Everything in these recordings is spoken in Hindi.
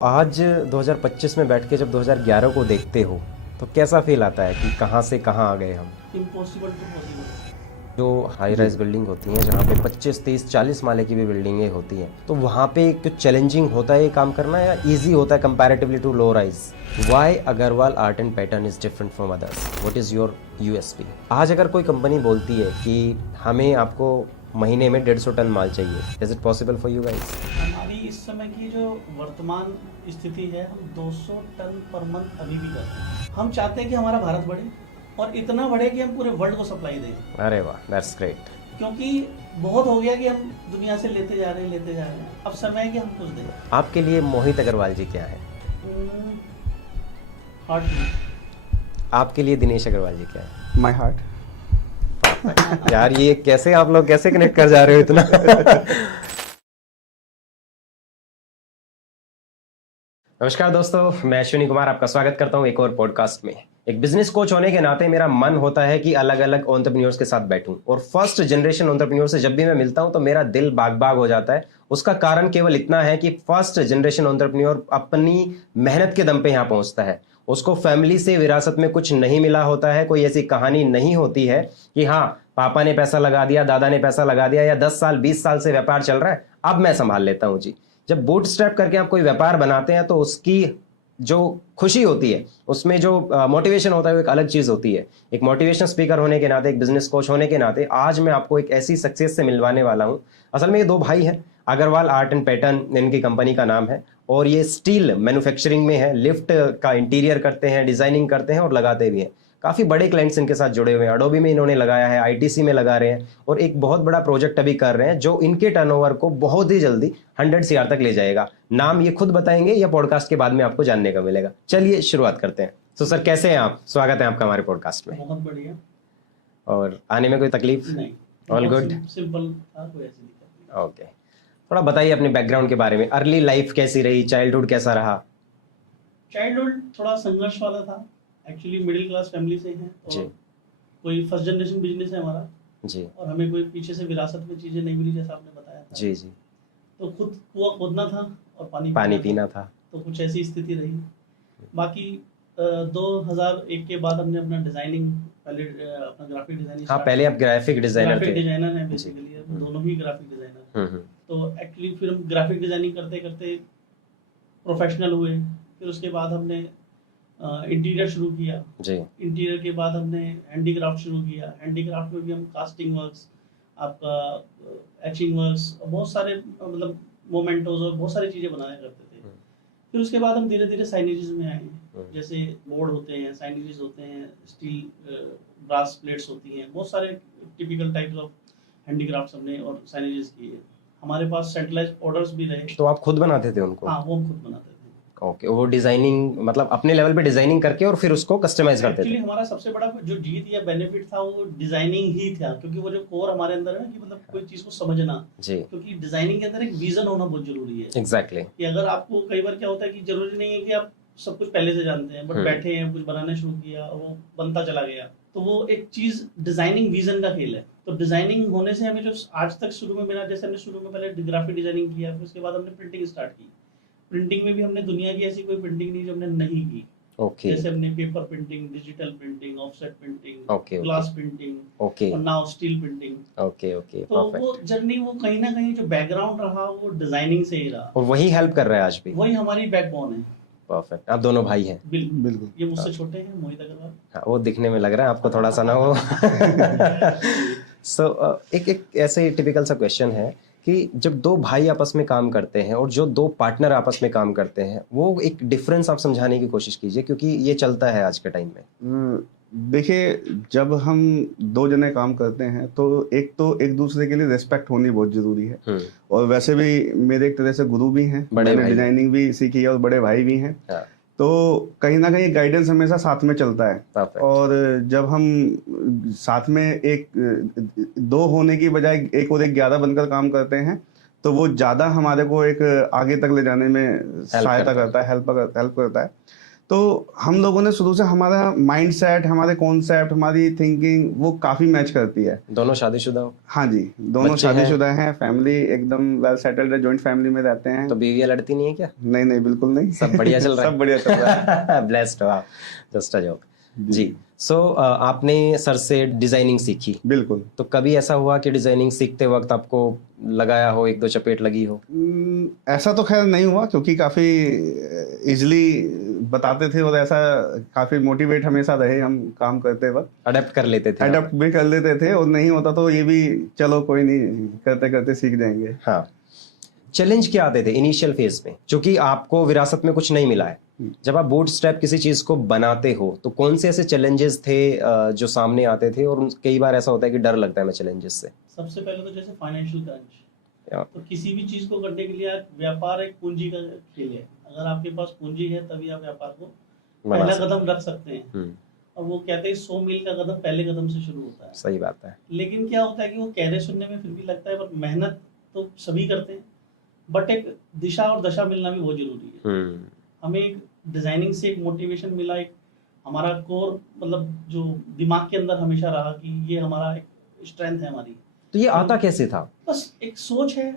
आज 2025 में बैठ के जब 2011 को देखते हो तो कैसा फील आता है कि कहाँ से कहाँ आ गए हम। Impossible to possible. जो हाई राइज बिल्डिंग होती हैं जहाँ पे 25, 30, 40 माले की भी बिल्डिंगें होती हैं तो वहाँ पे कुछ चैलेंजिंग होता है ये काम करना या इजी होता है comparatively to low rise. Why Agarwal art and pattern is different from others, what is your USP. आज अगर कोई कंपनी बोलती है कि हमें आपको महीने में 150 टन माल चाहिए, is it possible for you guys? हमारी इस समय की जो वर्तमान स्थिति है, हम 200 टन पर मंथ अभी भी करते हैं। हम चाहते हैं कि हमारा भारत बढ़े और इतना बढ़े कि हम पूरे वर्ल्ड को सप्लाई दें। अरे वाह, दैट्स ग्रेट। क्योंकि बहुत हो गया कि हम दुनिया से लेते जा रहे हैं। अब समय है कि हम कुछ दें। आपके लिए मोहित अग्रवाल जी क्या है? हार्ट। आपके लिए दिनेश अग्रवाल जी क्या है? My heart. यार ये कैसे आप लोग कैसे कनेक्ट कर जा रहे हो इतना? नमस्कार दोस्तों, मैं अश्विनी कुमार आपका स्वागत करता हूं एक और पॉडकास्ट में। एक बिजनेस कोच होने के नाते मेरा मन होता है कि अलग अलग एंटरप्रेन्योर्स के साथ बैठूं और फर्स्ट जनरेशन एंटरप्रेन्योर से जब भी मैं मिलता हूं तो मेरा दिल बाग बाग हो जाता है। उसका कारण केवल इतना है कि फर्स्ट जनरेशन एंटरप्रेन्योर अपनी मेहनत के दम पे यहाँ पहुंचता है। उसको फैमिली से विरासत में कुछ नहीं मिला होता है, कोई ऐसी कहानी नहीं होती है कि हाँ पापा ने पैसा लगा दिया, दादा ने पैसा लगा दिया, या 10 साल 20 साल से व्यापार चल रहा है अब मैं संभाल लेता हूँ जी। जब बूटस्ट्रैप करके आप कोई व्यापार बनाते हैं तो उसकी जो खुशी होती है, उसमें जो मोटिवेशन होता है वो एक अलग चीज होती है। एक मोटिवेशन स्पीकर होने के नाते, एक बिजनेस कोच होने के नाते आज मैं आपको एक ऐसी सक्सेस से मिलवाने वाला हूं। असल में ये दो भाई हैं, अग्रवाल आर्ट एंड पैटर्न इनकी कंपनी का नाम है और ये स्टील मैन्युफैक्चरिंग में है। लिफ्ट का इंटीरियर करते हैं, डिजाइनिंग करते हैं और लगाते भी हैं। काफी बड़े क्लाइंट्स इनके साथ जुड़े हुए हैं। अडोबी में इन्होंने लगाया है, आईटीसी में लगा रहे हैं और एक बहुत बड़ा प्रोजेक्ट अभी कर रहे हैं जो इनके टर्नओवर को बहुत ही जल्दी 100 CR तक ले जाएगा। नाम ये खुद बताएंगे या पॉडकास्ट के बाद में आपको जानने का मिलेगा। चलिए शुरुआत करते हैं। तो सर कैसे हैं आप? स्वागत है आपका हमारे पॉडकास्ट में। बहुत बढ़िया। और आने में कोई तकलीफ? नहीं, ऑल गुड? सिंपल था, कोई ऐसी दिक्कत नहीं। ओके, थोड़ा बताइए अपने बैकग्राउंड के बारे में। अर्ली लाइफ कैसी रही, चाइल्डहुड कैसा रहा? चाइल्डहुड थोड़ा संघर्ष वाला था। एक्चुअली मिडिल क्लास फैमिली से हैं जी। और कोई फर्स्ट जनरेशन बिजनेस है हमारा जी और हमें कोई पीछे से विरासत में चीजें नहीं मिली, जैसा आपने बताया था। जी जी। तो खुद कुआं खोदना था और पानी पीना था। तो कुछ ऐसी स्थिति रही। बाकी 2001 के बाद हमने अपना डिजाइनिंग, पहले अपना ग्राफिक डिजाइनिंग। हाँ, पहले आप ग्राफिक डिजाइनर थे। डिजाइनर हैं बेसिकली, दोनों ही ग्राफिक डिजाइनर। तो एक्चुअली फिर हम ग्राफिक डिजाइनिंग करते करते प्रोफेशनल हुए। फिर उसके बाद हमने इंटीरियर शुरू किया जी। इंटीरियर के बाद हमने हैंडीक्राफ्ट शुरू किया। हैंडीक्राफ्ट में भी हम कास्टिंग वर्क्स, आपका एचिंग वर्क्स, बहुत सारे मतलब मोमेंटोज और बहुत सारी चीज़ें बनाया करते थे। फिर उसके बाद हम धीरे धीरे साइनेजेस में आए, जैसे बोर्ड होते हैं, साइनेजेस होते हैं, स्टील ब्रास प्लेट्स होती हैं, बहुत सारे टिपिकल टाइप्स ऑफ हैंडीक्राफ्ट्स हमने और साइनेजेस किए। हमारे पास सेंट्रलाइज ऑर्डर्स भी रहे। तो आप खुद बनाते थे उनको? हाँ, वो हम खुद बनाते थे। ओके, वो डिजाइनिंग मतलब अपने लेवल पे डिजाइनिंग करके और फिर उसको कस्टमाइज करते थे। एक्चुअली हमारा सबसे बड़ा जो जीत या बेनिफिट था वो डिजाइनिंग ही था, क्योंकि वो जो कोर हमारे अंदर है कि मतलब कोई चीज को समझना जी। क्योंकि डिजाइनिंग के अंदर एक विजन होना बहुत जरूरी है। एग्जैक्टली। कि अगर आपको कई बार क्या होता है कि जरूरी नहीं है कि आप सब कुछ पहले से जानते हैं, बट बैठे हैं, कुछ बनाना शुरू किया और वो बनता चला गया, तो वो एक चीज डिजाइनिंग विजन का खेल है। तो डिजाइनिंग होने से हमें जो आज तक शुरू में मेरा, जैसे हमने शुरू में पहले ग्राफिक डिजाइनिंग किया, फिर उसके बाद हमने प्रिंटिंग स्टार्ट की। प्रिंटिंग में भी हमने दुनिया की ऐसी कोई प्रिंटिंग नहीं जो हमने नहीं की। ओके। जैसे हमने paper printing, digital printing, offset printing, okay, glass printing, okay और now steel printing. Okay okay, तो परफेक्ट। वो जर्नी, वो कहीं ना कहीं जो बैकग्राउंड रहा वो डिजाइनिंग से ही रहा और वही हेल्प कर रहा है आज भी। वही हमारी बैकबोन है। परफेक्ट। आप दोनों भाई हैं? बिल्कुल। ये मुझसे छोटे हैं, मोहित अग्रवाल। हाँ, वो दिखने में लग रहा है आपको थोड़ा सा ना वो। सो एक ऐसे टिपिकल सा क्वेश्चन है कि जब दो भाई आपस में काम करते हैं और जो दो पार्टनर आपस में काम करते हैं, वो एक डिफरेंस आप समझाने की कोशिश कीजिए, क्योंकि ये चलता है आज के टाइम में। देखिए, जब हम दो जने काम करते हैं तो एक दूसरे के लिए रिस्पेक्ट होनी बहुत जरूरी है। और वैसे भी मेरे एक तरह से गुरु भी हैं, मैंने डिजाइनिंग भी सीखी है और बड़े भाई भी हैं। तो कहीं ना कहीं गाइडेंस हमेशा साथ में चलता है। और जब हम साथ में एक दो होने की बजाय एक और एक 11 बनकर काम करते हैं तो वो ज़्यादा हमारे को एक आगे तक ले जाने में सहायता करता है, हेल्प करता है। तो हम लोगों ने शुरू से हमारा माइंड सेट, हमारे कॉन्सेप्ट, हमारी थिंकिंग वो काफी मैच करती है। दोनों शादीशुदा हो? हाँ जी, दोनों बच्चे हैं? शादीशुदा हैं, फैमिली एकदम वेल सेटल्ड है, जॉइंट फैमिली में रहते हैं। तो बीवियां लड़ती नहीं है क्या? नहीं नहीं, बिल्कुल नहीं, सब बढ़िया चल रहा है? सब बढ़िया चल रहा है। ब्लेस्ड हो आप, जस्ट अ जोक जी। सो आपने सर से डिजाइनिंग सीखी, बिल्कुल। तो कभी ऐसा हुआ कि डिजाइनिंग सीखते वक्त आपको लगाया हो, एक दो चपेट लगी हो? ऐसा तो खैर नहीं हुआ, क्योंकि काफी इजिली बताते थे और ऐसा काफी मोटिवेट हमेशा रहे हम काम करते वक्त। अडेप्ट कर लेते थे? अडॉप्ट भी कर लेते थे, और नहीं होता तो ये भी चलो कोई नहीं, करते करते सीख जाएंगे। हाँ। चैलेंज क्या आते थे इनिशियल फेज में, क्योंकि आपको विरासत में कुछ नहीं मिला है? जब आप बूटस्ट्रैप किसी चीज को बनाते हो तो कौन से ऐसे चैलेंजेस थे जो सामने आते थे, और कई बार ऐसा होता है कि डर लगता है मैं चैलेंजेस से? सबसे पहले तो जैसे फाइनेंशियल क्रंच, तो किसी भी चीज को करने के लिए व्यापार एक पूंजी का खेल है। अगर आपके पास पूंजी है तभी आप व्यापार को पहला कदम रख सकते हैं। और वो कहते हैं 100 मील का कदम पहले कदम से शुरू होता है। सही बात है। लेकिन क्या होता है कि वो कह रहे सुनने में फिर भी लगता है, पर मेहनत तो सभी करते हैं, बट एक दिशा और दशा मिलना भी बहुत जरूरी है। हमें एक डिजाइनिंग से एक मोटिवेशन मिला, एक हमारा कोर मतलब जो दिमाग के अंदर हमेशा रहा कि ये हमारा एक स्ट्रेंथ है हमारी। तो ये आता कैसे था? बस एक सोच है।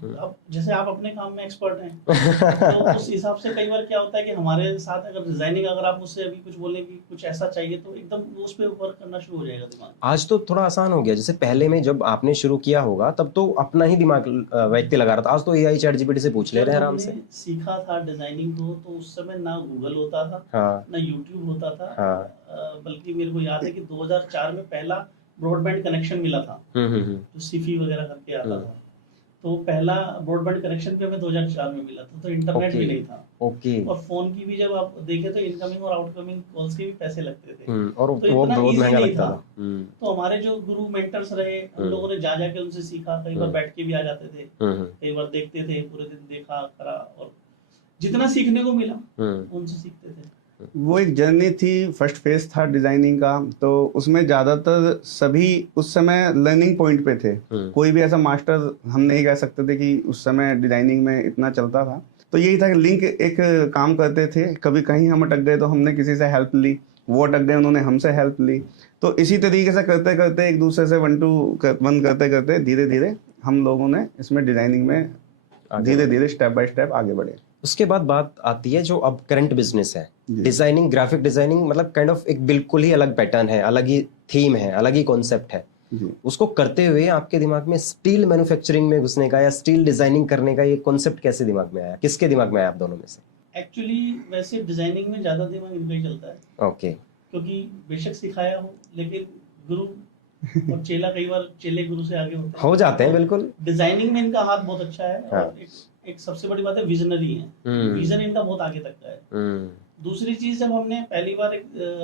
अब जैसे आप अपने काम में एक्सपर्ट हैं तो उस हिसाब से कई बार क्या होता है कि हमारे साथ अगर डिजाइनिंग, अगर आप मुझसे अभी कुछ बोलें कि कुछ ऐसा चाहिए, तो एकदम उस पर वर्क करना शुरू हो जाएगा दिमाग। आज तो थोड़ा आसान हो गया, जैसे पहले में जब आपने शुरू किया होगा तब तो अपना ही दिमाग व्यक्ति लगा रहा था, आज तो एआई चैट जीपीटी से पूछ ले रहे हैं आराम से। सीखा था डिजाइनिंग को तो उस समय ना गूगल होता था, हाँ, ना यूट्यूब होता था। हाँ, बल्कि मेरे को याद है कि 2004 में पहला ब्रॉडबैंड कनेक्शन मिला था, जो सीफी वगैरह करके आता था। तो पहला ब्रॉडबैंड कनेक्शन पे हमें 2004 में मिला था, तो इंटरनेट भी नहीं था। और फोन की भी जब आप देखें तो इनकमिंग और आउटकमिंग कॉल्स के भी पैसे लगते थे, और तो वो इतना बहुत इजी महंगा नहीं लगता था। था। तो हमारे जो गुरु मेंटर्स रहे, हम लोगों ने जा जाके उनसे सीखा। कई बार बैठ के भी आ जाते थे, कई बार देखते थे, पूरे दिन देखा करा, और जितना सीखने को मिला उनसे सीखते थे। वो एक जर्नी थी, फर्स्ट फेज था डिजाइनिंग का, तो उसमें ज्यादातर सभी उस समय लर्निंग पॉइंट पे थे। कोई भी ऐसा मास्टर हम नहीं कह सकते थे कि उस समय डिजाइनिंग में इतना चलता था। तो यही था कि लिंक एक काम करते थे, कभी कहीं हम अटक गए तो हमने किसी से हेल्प ली, वो अटक गए उन्होंने हमसे हेल्प ली। तो इसी तरीके से करते करते एक दूसरे से 1 to 1 करते करते धीरे धीरे हम लोगों ने इसमें डिजाइनिंग में धीरे धीरे स्टेप बाय स्टेप आगे बढ़े। उसके बाद बात आती है जो अब करंट बिजनेस है, डिजाइनिंग, ग्राफिक डिजाइनिंग, मतलब काइंड ऑफ एक बिल्कुल ही अलग पैटर्न है, अलग ही थीम है, अलग ही कॉन्सेप्ट है। उसको करते हुए आपके दिमाग में स्टील मैन्युफैक्चरिंग में घुसने का या स्टील डिजाइनिंग करने का ये कॉन्सेप्ट कैसे दिमाग में आया, किसके दिमाग में आया आप दोनों में से? एक्चुअली वैसे डिजाइनिंग में ज्यादा दिमाग इनका ही चलता है। ओके। क्योंकि बेशक सिखाया हो, लेकिन गुरु और चेला कई बार चेले गुरु से आगे होते हैं, हो जाते हैं। बिल्कुल डिजाइनिंग में इनका हाथ बहुत अच्छा है। और एक सबसे बड़ी बात है विजनरी है, विजन इनका बहुत आगे तक का है। दूसरी चीज, जब हमने पहली बार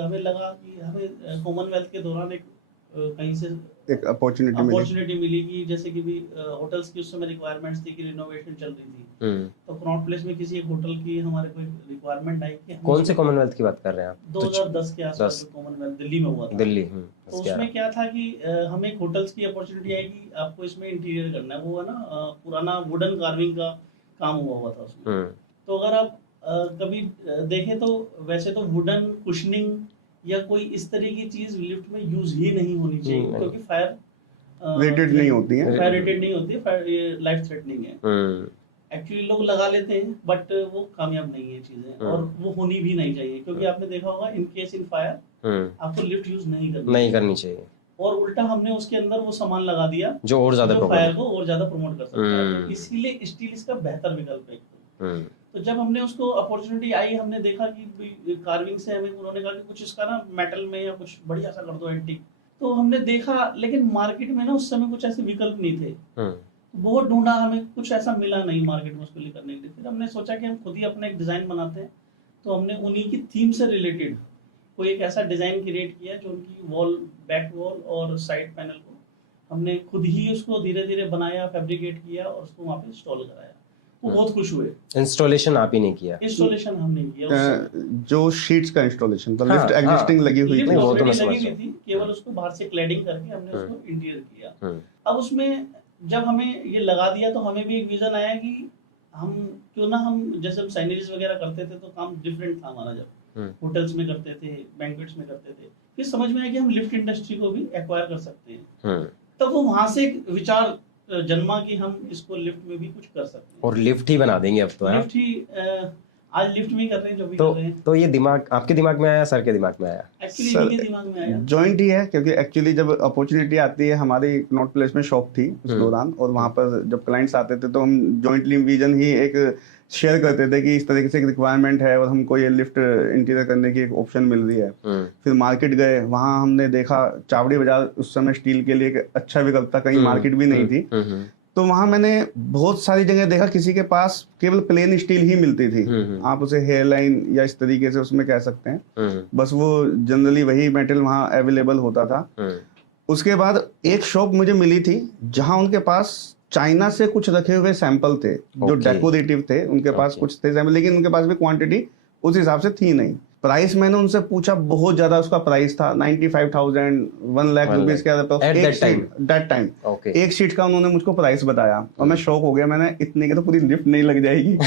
हमें लगा कि हमें कॉमनवेल्थ के दौरान एक कहीं से एक अपॉर्चुनिटी मिली कि जैसे कि भी होटल्स की उस समय रिक्वायरमेंट्स थी कि रिनोवेशन चल रही थी। तो कनॉट प्लेस में किसी एक होटल की हमारे को रिक्वायरमेंट आई कि कौन से कॉमनवेल्थ की बात कर रहे हैं आप? 2010 के आसपास कॉमनवेल्थ दिल्ली में हुआ था। दिल्ली। तो उसमें क्या था कि हमें एक होटल्स की अपॉर्चुनिटी आई कि आपको इसमें इंटीरियर करना है। वो है ना पुराना वुडन कार्विंग का काम हुआ था उसमें। तो अगर आप कभी देखें तो वैसे तो वुडन कुशनिंग या कोई इस तरह की चीज लिफ्ट में यूज ही नहीं होनी चाहिए, क्योंकि फायर रेटेड नहीं होती है, फायर रेटेड नहीं होती है, लाइफ थ्रेटनिंग है। एक्चुअली लोग लगा लेते हैं, बट वो कामयाब नहीं है चीजें, और वो होनी भी नहीं चाहिए। क्योंकि आपने देखा होगा इन केस इन फायर आपको लिफ्ट यूज नहीं करनी चाहिए। और उल्टा हमने उसके अंदर वो सामान लगा दिया जो और ज्यादा फायर को और ज्यादा प्रमोट कर सकता है। इसीलिए स्टील इसका बेहतर विकल्प है। तो जब हमने उसको अपॉर्चुनिटी आई, हमने देखा कि कार्विंग से हमें उन्होंने कहा कि कुछ इसका ना मेटल में या कुछ बढ़िया सा कर दो एंटीक। तो हमने देखा, लेकिन मार्केट में ना उस समय कुछ ऐसे विकल्प नहीं थे। बहुत ढूंढा, हमें कुछ ऐसा मिला नहीं मार्केट में उसको करने के लिए। फिर हमने सोचा कि हम खुद ही अपना एक डिजाइन बनाते हैं। तो हमने उन्हीं की थीम से रिलेटेड कोई एक ऐसा डिजाइन क्रिएट किया जो उनकी वॉल, बैक वॉल और साइड पैनल को हमने खुद ही उसको धीरे धीरे बनाया, फैब्रिकेट किया और उसको वहाँ पे इंस्टॉल कराया। वो बहुत खुश हुए। इंस्टॉलेशन आप ही नहीं किया? इंस्टॉलेशन हमने किया। जो शीट्स का इंस्टॉलेशन था, लिफ्ट एग्जिस्टिंग लगी हुई थी, वो तो लगी हुई थी, केवल उसको बाहर से क्लैडिंग करके हमने उसको इंटीरियर किया। अब उसमें जब हमें ये लगा दिया तो हमें भी एक विजन आया कि हम क्यों ना हम जैसे हम साइनेजेस वगैरह करते थे तो काम डिफरेंट था हमारा। जब होटल्स में करते थे, बैंक्वेट्स में करते थे। फिर समझ में आया कि हम लिफ्ट इंडस्ट्री को भी एक्वायर कर सकते हैं। तब वो वहां से एक विचार जन्मा कि हम इसको लिफ्ट में भी कुछ कर सकते हैं, और लिफ्ट ही बना देंगे अब तो। लिफ्ट ही आज लिफ्ट में ही कर रहे हैं, जो भी तो कर रहे हैं। तो ये दिमाग आपके दिमाग में आया, सर के दिमाग में आया? एक्चुअली सर, इनके दिमाग में आया। जॉइंट ही है, क्योंकि एक्चुअली जब अपॉर्चुनिटी आती है, हमारी नॉट प्लेस में शॉप थी उस दौरान, और वहां पर जब क्लाइंट्स आते थे तो हम जॉइंटली विजन ही एक शेयर करते थे कि इस तरीके से एक रिक्वायरमेंट है और हमको ये लिफ्ट इंटीरियर करने की एक ऑप्शन मिल रही है। फिर मार्केट गए, वहां हमने देखा चावड़ी बाजार उस समय स्टील के लिए एक अच्छा विकल्प था, कहीं मार्केट भी नहीं थी। तो वहां मैंने बहुत सारी जगह देखा किसी के पास केवल प्लेन स्टील ही मिलती थी, आप उसे हेयर लाइन या इस तरीके से उसमें कह सकते हैं, बस वो जनरली वही मेटल वहां अवेलेबल होता था। उसके बाद एक शॉप मुझे मिली थी जहां उनके पास चाइना से कुछ रखे हुए सैंपल थे, जो डेकोरेटिव थे, उनके पास कुछ थे सैंपल, लेकिन उनके पास भी क्वांटिटी उस हिसाब से थी नहीं। प्राइस मैंने उनसे पूछा, बहुत ज्यादा उसका प्राइस था, 95,000 1 लाख रुपीज के दैट टाइम। एक शीट का उन्होंने मुझको प्राइस बताया और मैं शॉक हो गया, मैंने इतने की तो पूरी लिफ्ट नहीं लग जाएगी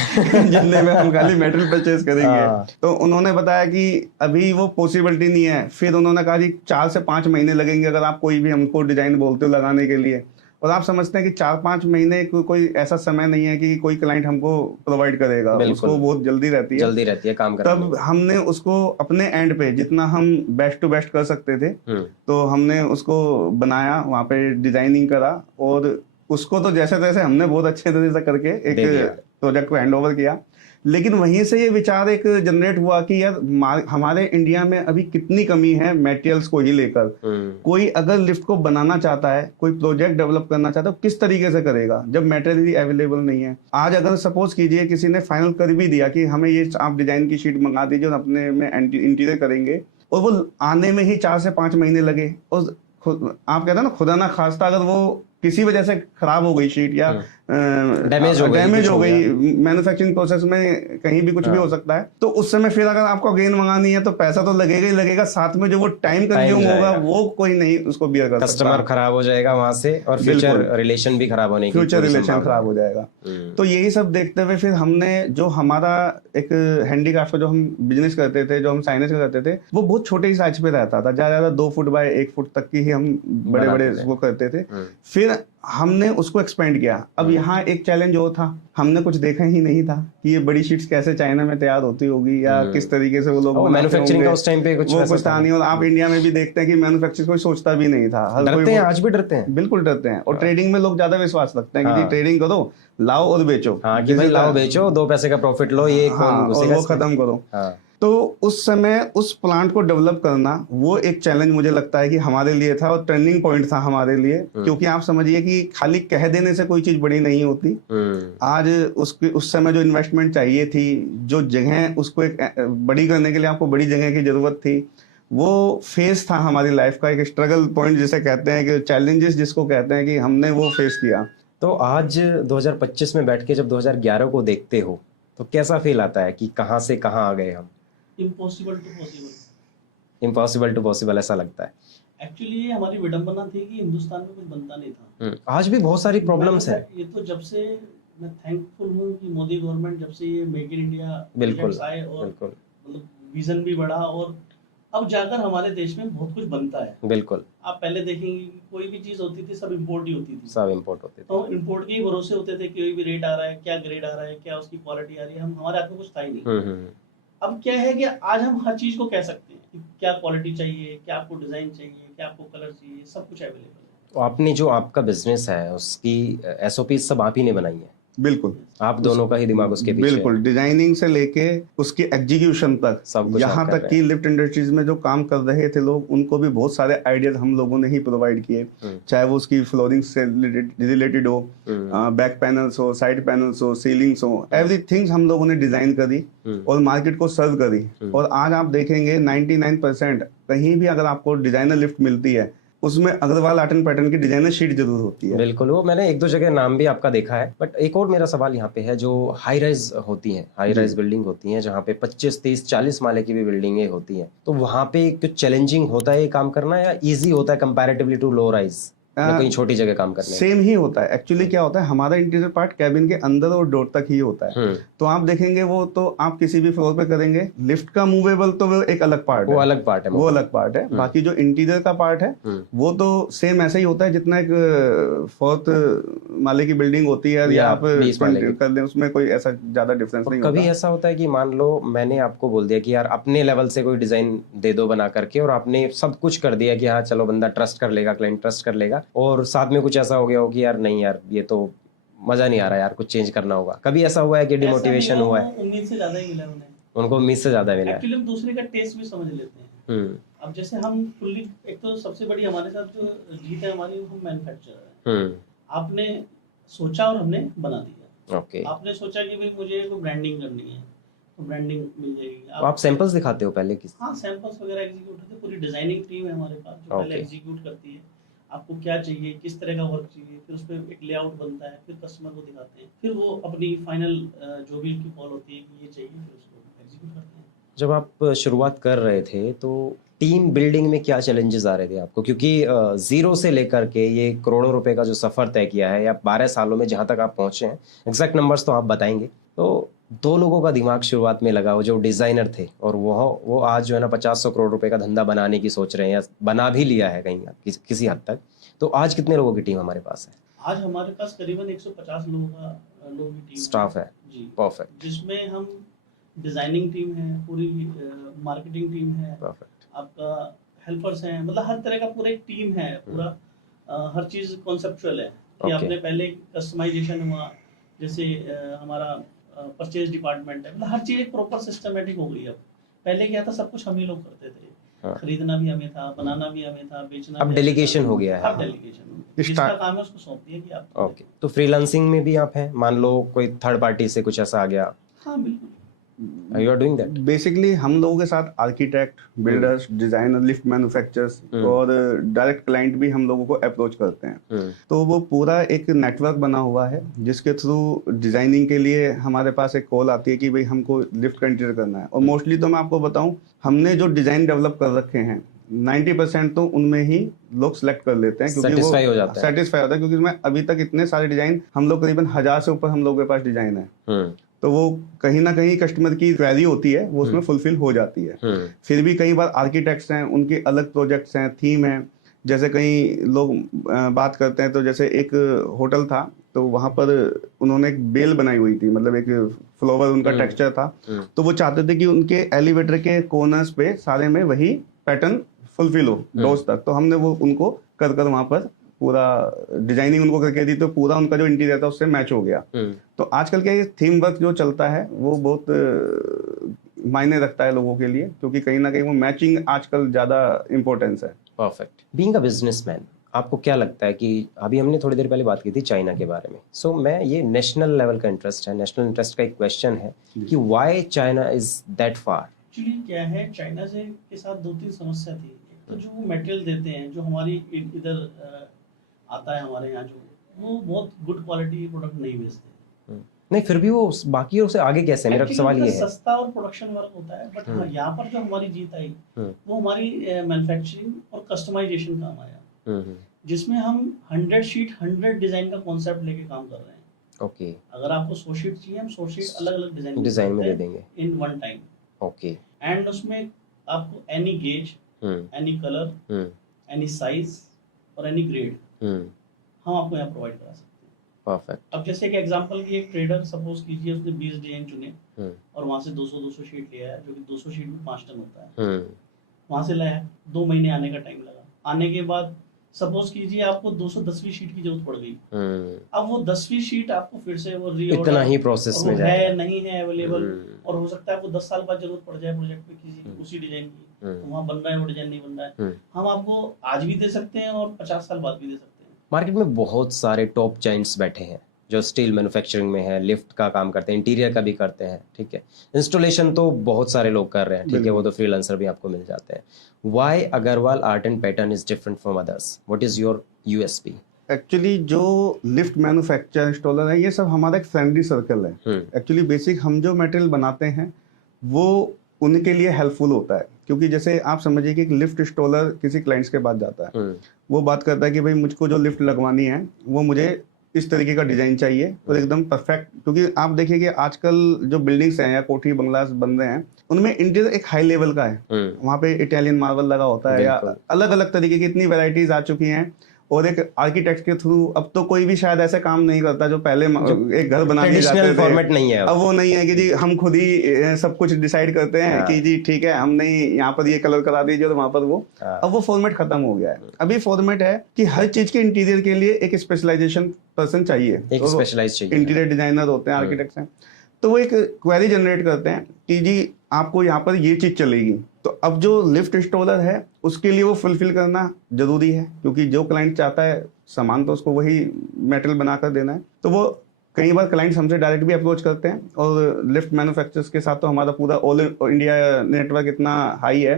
जितने में हम खाली मेटल परचेज करेंगे। तो उन्होंने बताया कि अभी वो पॉसिबिलिटी नहीं है। फिर उन्होंने कहा कि 4 से 5 महीने लगेंगे अगर आप कोई भी हमको डिजाइन बोलते हो लगाने के लिए। और आप समझते हैं कि 4-5 महीने कोई ऐसा समय नहीं है कि कोई क्लाइंट हमको प्रोवाइड करेगा, उसको बहुत जल्दी रहती है काम करने में। तब हमने उसको अपने एंड पे जितना हम बेस्ट टू बेस्ट कर सकते थे, तो हमने उसको बनाया, वहाँ पे डिजाइनिंग करा, और उसको तो जैसे तैसे हमने बहुत अच्छे तरह से करके एक प्रोजेक्ट को हैंड ओवर किया। लेकिन वहीं से ये विचार एक जनरेट हुआ कि यार हमारे इंडिया में अभी कितनी कमी है मटेरियल्स को ही लेकर। कोई अगर लिफ्ट को बनाना चाहता है, कोई प्रोजेक्ट डेवलप करना चाहता है, तो किस तरीके से करेगा जब मटेरियल ही अवेलेबल नहीं है। आज अगर सपोज कीजिए किसी ने फाइनल कर भी दिया कि हमें ये आप डिजाइन की शीट मंगा दीजिए और अपने में इंटीरियर करेंगे, और वो आने में ही 4 से 5 महीने लगे, और आप कहते हैं ना खुदा ना खास्ता अगर वो किसी वजह से खराब हो गई शीट या डैमेज हो गई मैन्युफैक्चरिंग प्रोसेस में कहीं भी कुछ भी हो सकता है, तो उस समय फिर अगर आपको अगेन मंगानी है तो पैसा तो लगेगा ही लगेगा, साथ में जो वो टाइम कंज्यूम होगा वो कोई नहीं उसको बियर कर सकता। कस्टमर खराब हो जाएगा वहां से, और फ्यूचर रिलेशन भी खराब होने की फ्यूचर रिलेशन खराब हो जाएगा। तो यही सब देखते हुए फिर हमने जो हमारा एक हैंडीक्राफ्ट का जो हम बिजनेस करते थे, जो हम साइनेज का करते थे, वो बहुत छोटे ही साइज पे रहता था, ज्यादा 2 फुट बाय 1 फुट तक की ही हम बड़े वो करते थे। फिर हमने उसको एक्सपेंड किया। अब यहाँ एक चैलेंज और था, हमने कुछ देखा ही नहीं था कि ये बड़ी शीट्स कैसे चाइना में तैयार होती होगी या किस तरीके से वो लोग मैन्युफैक्चरिंग का उस टाइम पे कुछ था नहीं। और आप इंडिया में भी देखते हैं कि मैन्युफैक्चरिंग कोई सोचता भी नहीं था, आज भी डरते हैं, बिल्कुल डरते हैं। और ट्रेडिंग में लोग ज्यादा विश्वास रखते हैं कि ट्रेडिंग करो, लाओ और बेचो, कि भाई लाओ बेचो, 2 पैसे का प्रॉफिट लो, ये वो खत्म करो। तो उस समय उस प्लांट को डेवलप करना वो एक चैलेंज मुझे लगता है कि हमारे लिए था, और टर्निंग पॉइंट था हमारे लिए, क्योंकि आप समझिए कि खाली कह देने से कोई चीज बड़ी नहीं होती। आज उस समय जो इन्वेस्टमेंट चाहिए थी, जो जगह उसको एक बड़ी करने के लिए आपको बड़ी जगह की जरूरत थी, वो फेस था हमारी लाइफ का, एक स्ट्रगल पॉइंट जिसे कहते हैं, कि चैलेंजेस जिसको कहते हैं, कि हमने वो फेस किया। तो आज 2025 में बैठ के जब 2011 को देखते हो तो कैसा फील आता है कि कहाँ से कहाँ आ गए हम? इम्पॉसिबल टू पॉसिबल ऐसा लगता है। एक्चुअली ये हमारी विडंबना थी कि हिंदुस्तान में कुछ बनता नहीं था। आज भी बहुत सारी प्रॉब्लम्स है। ये तो जब से मैं थैंकफुल हूँ कि मोदी गवर्नमेंट जब से ये मेक इन इंडिया प्रोजेक्ट्स आए, और मतलब विजन भी बढ़ा, और अब जाकर हमारे देश में बहुत कुछ बनता है। बिल्कुल। आप पहले देखेंगे कि कोई भी चीज होती थी सब इम्पोर्ट ही होती थी, सब इम्पोर्ट होते थे, तो इम्पोर्ट के ही भरोसे होते थे, कोई भी रेट आ रहा है, क्या ग्रेड आ रहा है, क्या उसकी क्वालिटी आ रही है, हमारे हाथ में कुछ था ही नहीं। अब क्या है कि आज हम हर चीज को कह सकते हैं कि क्या क्वालिटी चाहिए, क्या आपको डिजाइन चाहिए, क्या आपको कलर चाहिए, सब कुछ अवेलेबल है। तो आपने जो आपका बिजनेस है उसकी SOP सब आप ही ने बनाई है? बिल्कुल, आप दोनों का ही दिमाग उसके पीछे। बिल्कुल, डिजाइनिंग से लेके उसकी एग्जीक्यूशन तक, यहाँ तक कि लिफ्ट इंडस्ट्रीज में जो काम कर रहे थे लोग, उनको भी बहुत सारे आइडियाज हम लोगों ने ही प्रोवाइड किए, चाहे वो उसकी फ्लोरिंग से रिलेटेड हो, बैक पैनल्स हो, साइड पैनल्स हो, सीलिंग्स हो, एवरीथिंग हम लोगों ने डिजाइन करी और मार्केट को सर्व करी। और आज आप देखेंगे 99% कहीं भी अगर आपको डिजाइनर लिफ्ट मिलती है, उसमें अग्रवाल आर्ट एंड पैटर्न की डिजाइनर शीट जरूर होती है। बिल्कुल, वो मैंने 1-2 जगह नाम भी आपका देखा है। बट एक और मेरा सवाल यहाँ पे है, जो हाई राइज होती हैं, हाई राइज बिल्डिंग होती हैं, जहाँ पे 25, 30, 40 माले की भी बिल्डिंगें होती हैं, तो वहाँ पे कुछ चैलेंजिंग होता है ये काम करना, या इजी होता है कंपैरेटिवली टू लो राइज? कहीं छोटी जगह काम करने? सेम ही होता है। एक्चुअली क्या होता है, हमारा इंटीरियर पार्ट कैबिन के अंदर और डोर तक ही होता है। तो आप देखेंगे वो तो आप किसी भी फ्लोर पे करेंगे। लिफ्ट का मूवेबल तो वो एक अलग पार्ट है, वो अलग पार्ट है, वो अलग पार्ट है। बाकी जो इंटीरियर का पार्ट है वो तो सेम ऐसा ही होता है जितना एक 4th माले की बिल्डिंग होती है या आप 20 माले कर दें, उसमें कोई ऐसा ज्यादा डिफरेंस नहीं कभी होता। ऐसा होता है कि मान लो मैंने आपको बोल दिया कि यार अपने लेवल से कोई डिजाइन दे दो बना करके, और आपने सब कुछ कर दिया कि हाँ चलो बंदा ट्रस्ट कर लेगा, क्लाइंट ट्रस्ट कर लेगा, और साथ में कुछ ऐसा हो गया हो कि यार नहीं यार ये तो मजा नहीं आ रहा यार, कुछ चेंज करना होगा। कभी ऐसा हुआ है कि डिमोटिवेशन हुआ है? उम्मीद से ज्यादा ही मिला है उन्हें, उनको उम्मीद से ज्यादा मिला है। एक्चुअली हम दूसरे का टेस्ट भी समझ लेते हैं। अब जैसे हम फुल्ली, एक तो सबसे बड़ी हमारे साथ जो जीत है हमारी, हम मैन्युफैक्चरर है। आपने सोचा और हमने बना दिया। ओके। आपने सोचा कि भाई मुझे कोई ब्रांडिंग करनी है तो ब्रांडिंग मिल जाएगी। आप सैंपल्स दिखाते हो पहले किस? हाँ, सैंपल्स वगैरह एग्जीक्यूट होते हैं। पूरी डिजाइनिंग टीम है हमारे पास जो पहले एग्जीक्यूट करती है, आपको क्या चाहिए, किस तरह का वर्क चाहिए, फिर उस पर एक लेआउट बनता है, फिर कस्टमर को दिखाते हैं, फिर वो अपनी फाइनल जो भी उनकी कॉल होती है कि ये चाहिए, फिर उसको एग्जीक्यूट करते हैं। जब आप शुरुआत कर रहे थे तो टीम बिल्डिंग में क्या चैलेंजेस आ रहे थे आपको? क्योंकि जीरो से लेकर के ये करोड़ों रुपए का जो सफर तय किया है, या 12 सालों में जहां तक आप पहुंचे हैं, एग्जैक्ट नंबर्स तो आप बताएंगे, तो 2 लोगों का दिमाग शुरुआत में लगा, वो जो डिजाइनर थे, और वो आज जो है ना 50-100 करोड़ रुपए का धंधा बनाने की सोच रहे हैं, या बना भी लिया है कहीं किसी हद तक। तो आज कितने लोगों की टीम हमारे पास है? आज हमारे पास करीबन 150 लोगों की टीम स्टाफ है जी। परफेक्ट। जिसमें हम डिजाइनिंग टीम है, पूरी मार्केटिंग टीम है, परफेक्ट, आपका हेल्पर्स हैं, मतलब हर तरह का पूरा एक टीम है पूरा। हर चीज कॉन्सेप्चुअल है कि आपने पहले कस्टमाइजेशन हुआ, जैसे हमारा परचेज डिपार्टमेंट है, मतलब हर चीज एक प्रॉपर सिस्टमेटिक हो गई। अब पहले क्या था, सब कुछ हम ही लोग करते थे। खरीदना भी हमें था, बनाना भी हमें था, बेचना। अब डेलीगेशन हो गया है। अब डेलीगेशन, जिसका काम है उसको सौंप दिया कि आप। ओके, तो फ्रीलांसिंग में भी आप हैं? मान लो कोई थर्ड पार्टी से कुछ ऐसा आ गया? हाँ बिल्कुल, you are doing that. Basically हम लोगों के साथ architect, builders, designer, lift manufacturers और डायरेक्ट क्लाइंट भी हम लोगों को अप्रोच करते हैं। तो वो पूरा एक नेटवर्क बना हुआ है जिसके थ्रू डिजाइनिंग के लिए हमारे पास एक कॉल आती है कि भाई हमको लिफ्ट का इंटीरियर करना है। और मोस्टली तो मैं आपको बताऊं, हमने जो डिजाइन डेवलप कर रखे हैं 90% तो उनमें ही लोग सिलेक्ट कर लेते हैं, क्योंकि वो सेटिस्फाई होता है। क्योंकि मैं अभी तक इतने सारे डिजाइन, हम लोग करीबन 1000 से ऊपर हम लोगों के पास डिजाइन है, तो वो कहीं ना कहीं कस्टमर की क्वेरी होती है, वो उसमें फुलफिल हो जाती है। फिर भी कई बार आर्किटेक्ट्स हैं, उनके अलग प्रोजेक्ट्स हैं, थीम है। जैसे कई लोग बात करते हैं, तो जैसे एक होटल था, तो वहां पर उन्होंने एक बेल बनाई हुई थी, मतलब एक फ्लावर उनका टेक्सचर था। तो वो चाहते थे कि उनके एलिवेटर के कॉर्नर्स पे सारे में वही पैटर्न फुलफिल हो डोर्स तक। तो हमने वो उनको कर वहां पर पूरा डिजाइनिंग उनको करके दी, तो पूरा उनका जो इंटीरियर था उससे मैच हो गया। तो आजकल क्या ये थीम वर्क जो चलता है वो बहुत मायने रखता है लोगों के लिए, क्योंकि कहीं ना कहीं वो मैचिंग आजकल ज्यादा इंपॉर्टेंस है। परफेक्ट। बीइंग अ बिजनेसमैन, आपको क्या लगता है कि अभी हमने थोड़ी देर पहले बात की थी चाइना के बारे में, सो मैं ये नेशनल लेवल का इंटरेस्ट है, नेशनल इंटरेस्ट का एक क्वेश्चन है कि why China is that far? Actually क्या है, चाइना से के साथ 2-3 समस्या थी। तो जो वो मटेरियल देते हैं, जो हमारी इधर आता है हमारे यहाँ, जो वो बहुत गुड क्वालिटी प्रोडक्ट नहीं बेचते। नहीं, फिर भी वो बाकियों से आगे कैसे? मेरा सवाल ये है। सस्ता और प्रोडक्शन वर्क होता है, बट हाँ यहाँ पर जो हमारी जीत आई वो हमारी मैन्युफैक्चरिंग और कस्टमाइजेशन काम आया, जिसमें हम 100 शीट 100 डिजाइन का कॉन्सेप्ट लेके काम कर रहे हैं। ओके। अगर आपको 100 शीट चाहिए, हम 100 शीट अलग अलग डिजाइन में दे देंगे in one time. Okay. And उसमें आपको any gauge, any colour, any size और एनी ग्रेड हम आपको यहाँ प्रोवाइड करा सकते हैं। परफेक्ट। अब जैसे एक एग्जांपल की, एक ट्रेडर सपोज कीजिए उसने 20 डिजाइन चुने और वहां से 200 शीट लिया है, जो कि 200 शीट में 5 टन होता है। वहां से लाया, 2 महीने आने का टाइम लगा। आने के बाद सपोज कीजिए आपको 210वीं शीट की जरूरत पड़ गई। अब वो 10वीं शीट आपको फिर से वो रीऑर्डर, इतना ही प्रोसेस में है नहीं है अवेलेबल, और हो सकता है आपको 10 साल बाद जरूरत पड़ जाए प्रोजेक्ट पे किसी उसी डिजाइन की, तो वहाँ बन रहा है वो डिजाइन नहीं बन रहा है। हम आपको आज भी दे सकते हैं और 50 साल बाद भी दे सकते हैं। मार्केट में बहुत सारे टॉप जाइंट्स बैठे हैं जो स्टील मैन्युफैक्चरिंग में है, लिफ्ट का काम करते हैं, इंटीरियर का भी करते हैं, ठीक है, इंस्टॉलेशन तो बहुत सारे लोग कर रहे हैं, ठीक है, वो तो फ्रीलांसर भी आपको मिल जाते हैं। Why Agarwal art and pattern is different from others? What is your USP? Actually जो लिफ्ट मैन्युफैक्चरर, इंस्टॉलर है, ये सब हमारा एक फ्रेंडली सर्कल है। एक्चुअली बेसिक हम जो मटेरियल बनाते हैं वो उनके लिए हेल्पफुल होता है। क्योंकि जैसे आप समझिए कि एक लिफ्ट इंस्टॉलर किसी क्लाइंट्स के पास जाता है, वो बात करता है कि भाई मुझको जो लिफ्ट लगवानी है वो मुझे इस तरीके का डिजाइन चाहिए और एकदम परफेक्ट। क्योंकि आप देखिए कि आजकल जो बिल्डिंग्स हैं या कोठी बंगलास बन रहे हैं उनमें इंटीरियर एक हाई लेवल का है, वहाँ पे इटालियन मार्बल लगा होता है या अलग अलग तरीके की इतनी वैरायटीज आ चुकी हैं। और एक आर्किटेक्ट के थ्रू अब तो कोई भी शायद ऐसे काम नहीं करता जो पहले एक घर बना के जाते थे, फॉर्मेट नहीं है अब वो नहीं है कि जी हम खुद ही सब कुछ डिसाइड करते हैं कि जी ठीक है हम नहीं यहाँ पर ये कलर करा दीजिए और वहां पर वो, अब वो फॉर्मेट खत्म हो गया है। अभी फॉर्मेट है कि हर चीज के इंटीरियर के लिए एक स्पेशलाइजेशन पर्सन चाहिए, एक स्पेशलाइज चाहिए, इंटीरियर डिजाइनर होते हैं, आर्किटेक्ट्स हैं, तो वो एक क्वेरी जनरेट करते हैं कि जी आपको यहाँ पर ये चीज चलेगी। तो अब जो लिफ्ट इंस्टॉलर है उसके लिए वो फुलफिल करना जरूरी है, क्योंकि जो क्लाइंट चाहता है सामान तो उसको वही मेटेरियल बनाकर देना है। तो वो कई बार क्लाइंट्स हमसे डायरेक्ट भी अप्रोच करते हैं, और लिफ्ट मैन्युफैक्चरर्स के साथ तो हमारा पूरा ऑल इंडिया नेटवर्क इतना हाई है